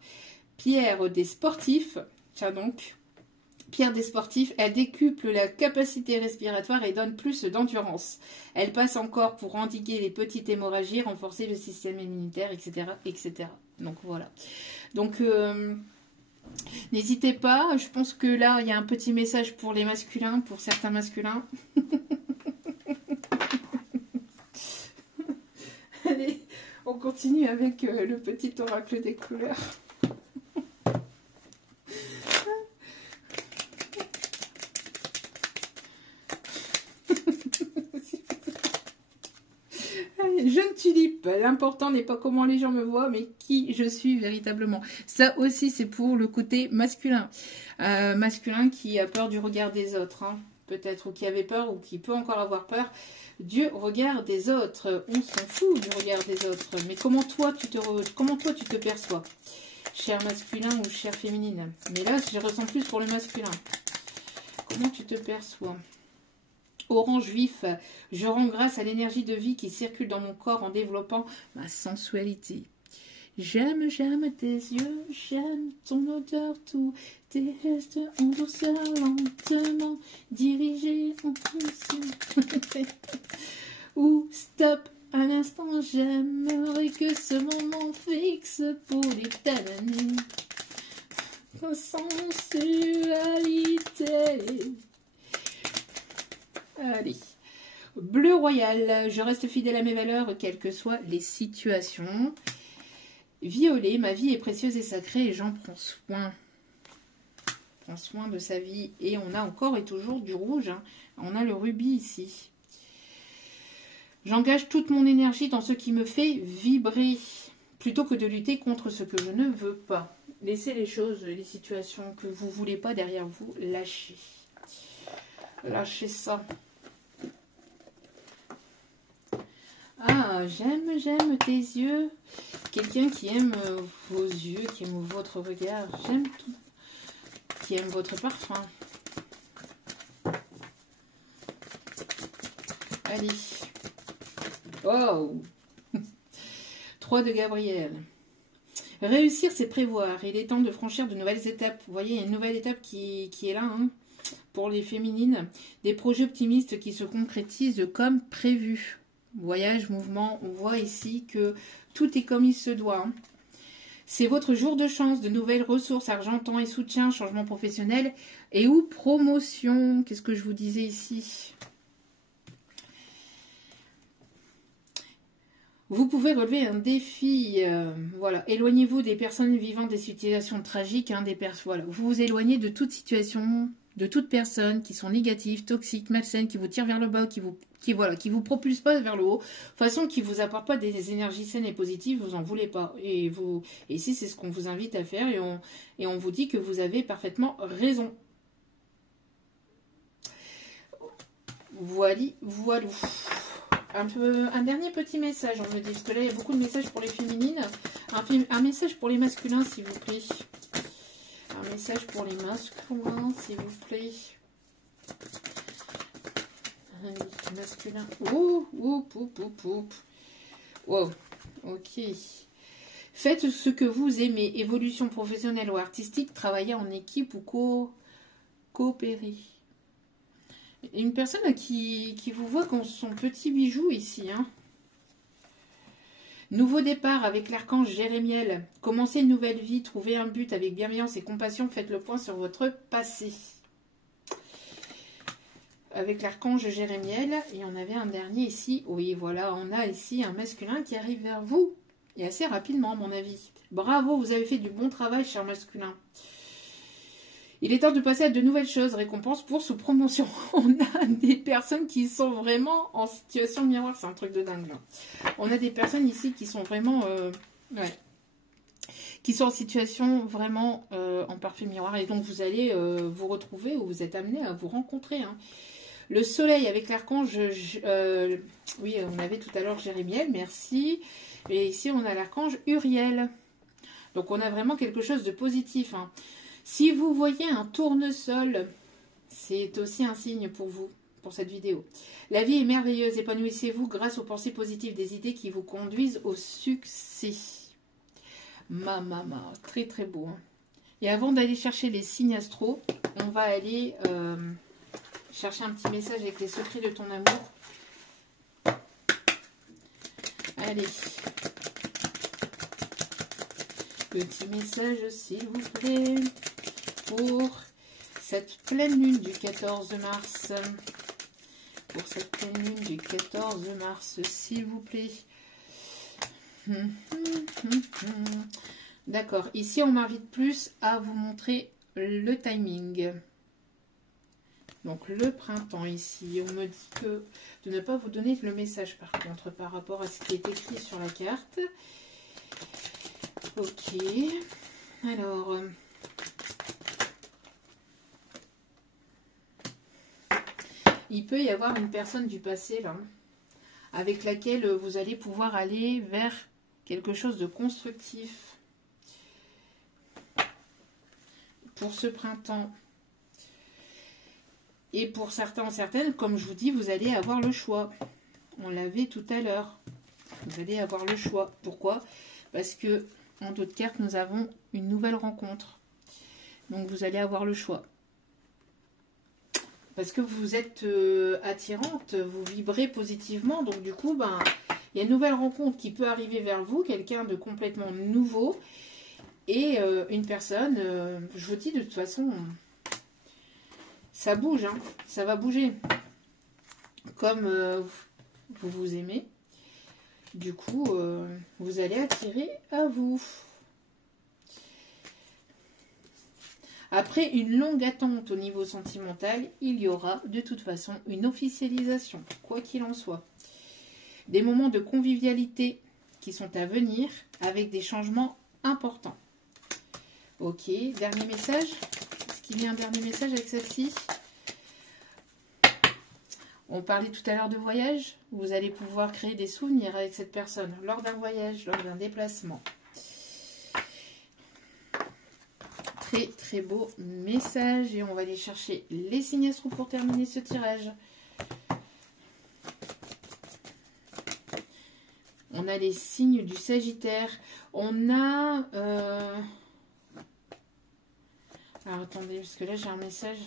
Pierre des sportifs, tiens donc, pierre des sportifs, elle décuple la capacité respiratoire et donne plus d'endurance. Elle passe encore pour endiguer les petites hémorragies, renforcer le système immunitaire, etc. etc. Donc voilà. Donc n'hésitez pas, je pense que là il y a un petit message pour les masculins, pour certains masculins. Allez, on continue avec le petit oracle des couleurs. Jeune tulipe, l'important n'est pas comment les gens me voient, mais qui je suis véritablement. Ça aussi, c'est pour le côté masculin. Masculin qui a peur du regard des autres, hein, peut-être, ou qui avait peur, ou qui peut encore avoir peur du regard des autres. On s'en fout du regard des autres, mais comment toi tu te perçois, cher masculin ou chère féminine. Mais là, je ressens plus pour le masculin. Comment tu te perçois? Orange vif, je rends grâce à l'énergie de vie qui circule dans mon corps en développant ma sensualité. J'aime, j'aime tes yeux, j'aime ton odeur, tous tes gestes en douceur, lentement, dirigés en douceur. Ou stop, un instant, j'aimerais que ce moment fixe pour l'éternité. Sensualité. Allez. Bleu royal, je reste fidèle à mes valeurs, quelles que soient les situations. Violet, ma vie est précieuse et sacrée et j'en prends soin. Prends soin de sa vie. Et on a encore et toujours du rouge. Hein. On a le rubis ici. J'engage toute mon énergie dans ce qui me fait vibrer, plutôt que de lutter contre ce que je ne veux pas. Laissez les choses, les situations que vous ne voulez pas derrière vous, lâchez. Lâchez ça. Ah, j'aime tes yeux. Quelqu'un qui aime vos yeux, qui aime votre regard. J'aime tout. Qui aime votre parfum. Allez. Wow. 3 de Gabriel. Réussir, c'est prévoir. Il est temps de franchir de nouvelles étapes. Vous voyez, il y a une nouvelle étape qui est là, hein, pour les féminines. Des projets optimistes qui se concrétisent comme prévu. Voyage, mouvement, on voit ici que tout est comme il se doit. Hein. C'est votre jour de chance, de nouvelles ressources, argent, temps et soutien, changement professionnel et ou promotion. Qu'est-ce que je vous disais ici? Vous pouvez relever un défi. Voilà, éloignez-vous des personnes vivant des situations tragiques. Hein, voilà. Vous vous éloignez de toute situation, de toute personne qui sont négatives, toxiques, malsaines, qui vous tirent vers le bas, qui vous propulsent pas vers le haut, de façon qui vous apportent pas des énergies saines et positives, vous en voulez pas. Et ici, c'est ce qu'on vous invite à faire et on vous dit que vous avez parfaitement raison. Voilà. Un dernier petit message, on me dit, parce que là, il y a beaucoup de messages pour les féminines. Un message pour les masculins, s'il vous plaît. Un message pour les masculins, s'il vous plaît. Masculin. Oh, wow, ok. Faites ce que vous aimez, évolution professionnelle ou artistique, travaillez en équipe ou coopérer. Une personne qui vous voit comme son petit bijou ici. Hein. Nouveau départ avec l'archange Jérémiel. Commencez une nouvelle vie, trouvez un but avec bienveillance et compassion. Faites le point sur votre passé. Avec l'archange Jérémiel. Et on avait un dernier ici. Oui, voilà, on a ici un masculin qui arrive vers vous. Et assez rapidement, à mon avis. Bravo, vous avez fait du bon travail, cher masculin. Il est temps de passer à de nouvelles choses. Récompense pour sous promotion. On a des personnes qui sont vraiment en situation miroir. C'est un truc de dingue, là. On a des personnes ici qui sont vraiment... ouais. Qui sont en situation vraiment en parfait miroir. Et donc, vous allez vous retrouver ou vous êtes amené à vous rencontrer. Hein. Le soleil avec l'archange... oui, on avait tout à l'heure Jérémiel, merci. Et ici, on a l'archange Uriel. Donc, on a vraiment quelque chose de positif. Hein. Si vous voyez un tournesol, c'est aussi un signe pour vous, pour cette vidéo. La vie est merveilleuse. Épanouissez-vous grâce aux pensées positives, des idées qui vous conduisent au succès. Très très beau. Hein. Et avant d'aller chercher les signes astro, on va aller chercher un petit message avec les secrets de ton amour. Allez. Petit message, s'il vous plaît, pour cette pleine lune du 14 mars. Pour cette pleine lune du 14 mars, s'il vous plaît. D'accord, ici on m'invite plus à vous montrer le timing. Donc le printemps ici, on me dit que de ne pas vous donner le message par contre par rapport à ce qui est écrit sur la carte. Ok, alors il peut y avoir une personne du passé là avec laquelle vous allez pouvoir aller vers quelque chose de constructif pour ce printemps. Et pour certains ou certaines, comme je vous dis, vous allez avoir le choix. On l'avait tout à l'heure. Vous allez avoir le choix. Pourquoi? Parce que en d'autres cartes, nous avons une nouvelle rencontre. Donc vous allez avoir le choix. Parce que vous êtes attirante, vous vibrez positivement. Donc du coup, ben, il y a une nouvelle rencontre qui peut arriver vers vous, quelqu'un de complètement nouveau. Et une personne, je vous dis de toute façon, ça bouge, hein, ça va bouger. Comme vous vous aimez, du coup, vous allez attirer à vous. Après une longue attente au niveau sentimental, il y aura de toute façon une officialisation, quoi qu'il en soit. Des moments de convivialité qui sont à venir avec des changements importants. Ok, dernier message. Est-ce qu'il y a un dernier message avec celle-ci? On parlait tout à l'heure de voyage. Vous allez pouvoir créer des souvenirs avec cette personne lors d'un voyage, lors d'un déplacement. Très très beau message. Et on va aller chercher les signes astro pour terminer ce tirage. On a les signes du Sagittaire. On a... Alors attendez, parce que là j'ai un message.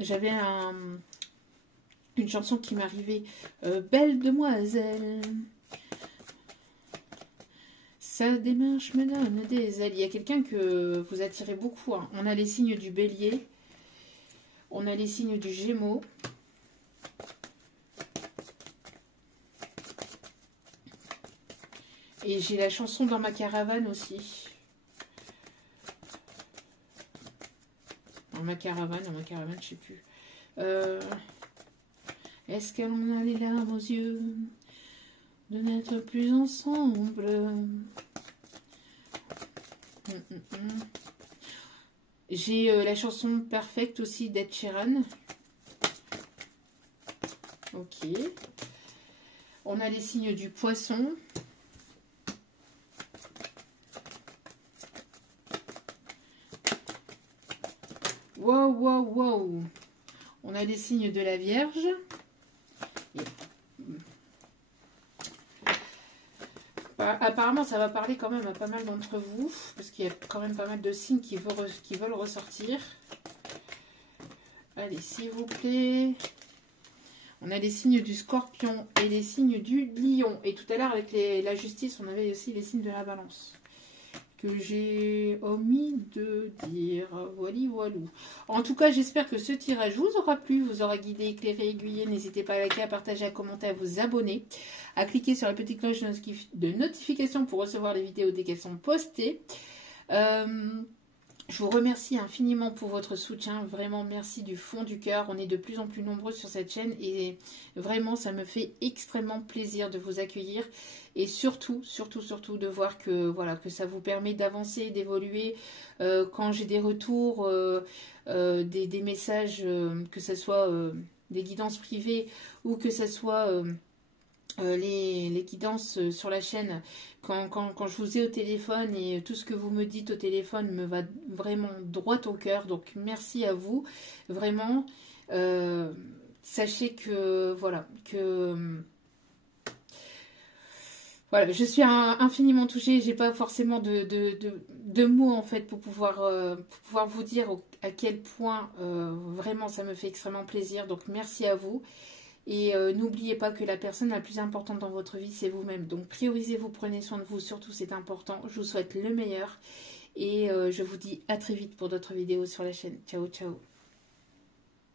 J'avais une chanson qui m'arrivait. Belle demoiselle, sa démarche me donne des ailes. Il y a quelqu'un que vous attirez beaucoup. Hein. On a les signes du Bélier. On a les signes du Gémeaux. Et j'ai la chanson Dans ma caravane aussi. Dans ma caravane, je sais plus. Est-ce qu'elle a les larmes aux yeux de n'être plus ensemble? J'ai la chanson Perfect aussi d'Ed Sheeran. Ok. On a les signes du Poisson. Wow, wow, wow. On a les signes de la Vierge. Apparemment, ça va parler quand même à pas mal d'entre vous, parce qu'il y a quand même pas mal de signes qui veulent ressortir. Allez, s'il vous plaît. On a les signes du Scorpion et les signes du Lion. Et tout à l'heure, avec la justice, on avait aussi les signes de la Balance. que j'ai omis de dire. Voilà, voilà. En tout cas, j'espère que ce tirage vous aura plu, vous aura guidé, éclairé, aiguillé. N'hésitez pas à liker, à partager, à commenter, à vous abonner, à cliquer sur la petite cloche de notification pour recevoir les vidéos dès qu'elles sont postées. Je vous remercie infiniment pour votre soutien, vraiment merci du fond du cœur. On est de plus en plus nombreux sur cette chaîne et vraiment ça me fait extrêmement plaisir de vous accueillir et surtout de voir que voilà que ça vous permet d'avancer, d'évoluer. Quand j'ai des retours, des messages, que ce soit des guidances privées ou que ce soit les guidances sur la chaîne, quand je vous ai au téléphone et tout ce que vous me dites au téléphone me va vraiment droit au cœur, donc merci à vous, vraiment. Sachez que voilà, voilà, je suis infiniment touchée, j'ai pas forcément de mots en fait pour pouvoir vous dire à quel point vraiment ça me fait extrêmement plaisir, donc merci à vous. Et n'oubliez pas que la personne la plus importante dans votre vie, c'est vous-même. Donc priorisez-vous, prenez soin de vous, surtout c'est important. Je vous souhaite le meilleur et je vous dis à très vite pour d'autres vidéos sur la chaîne. Ciao, ciao.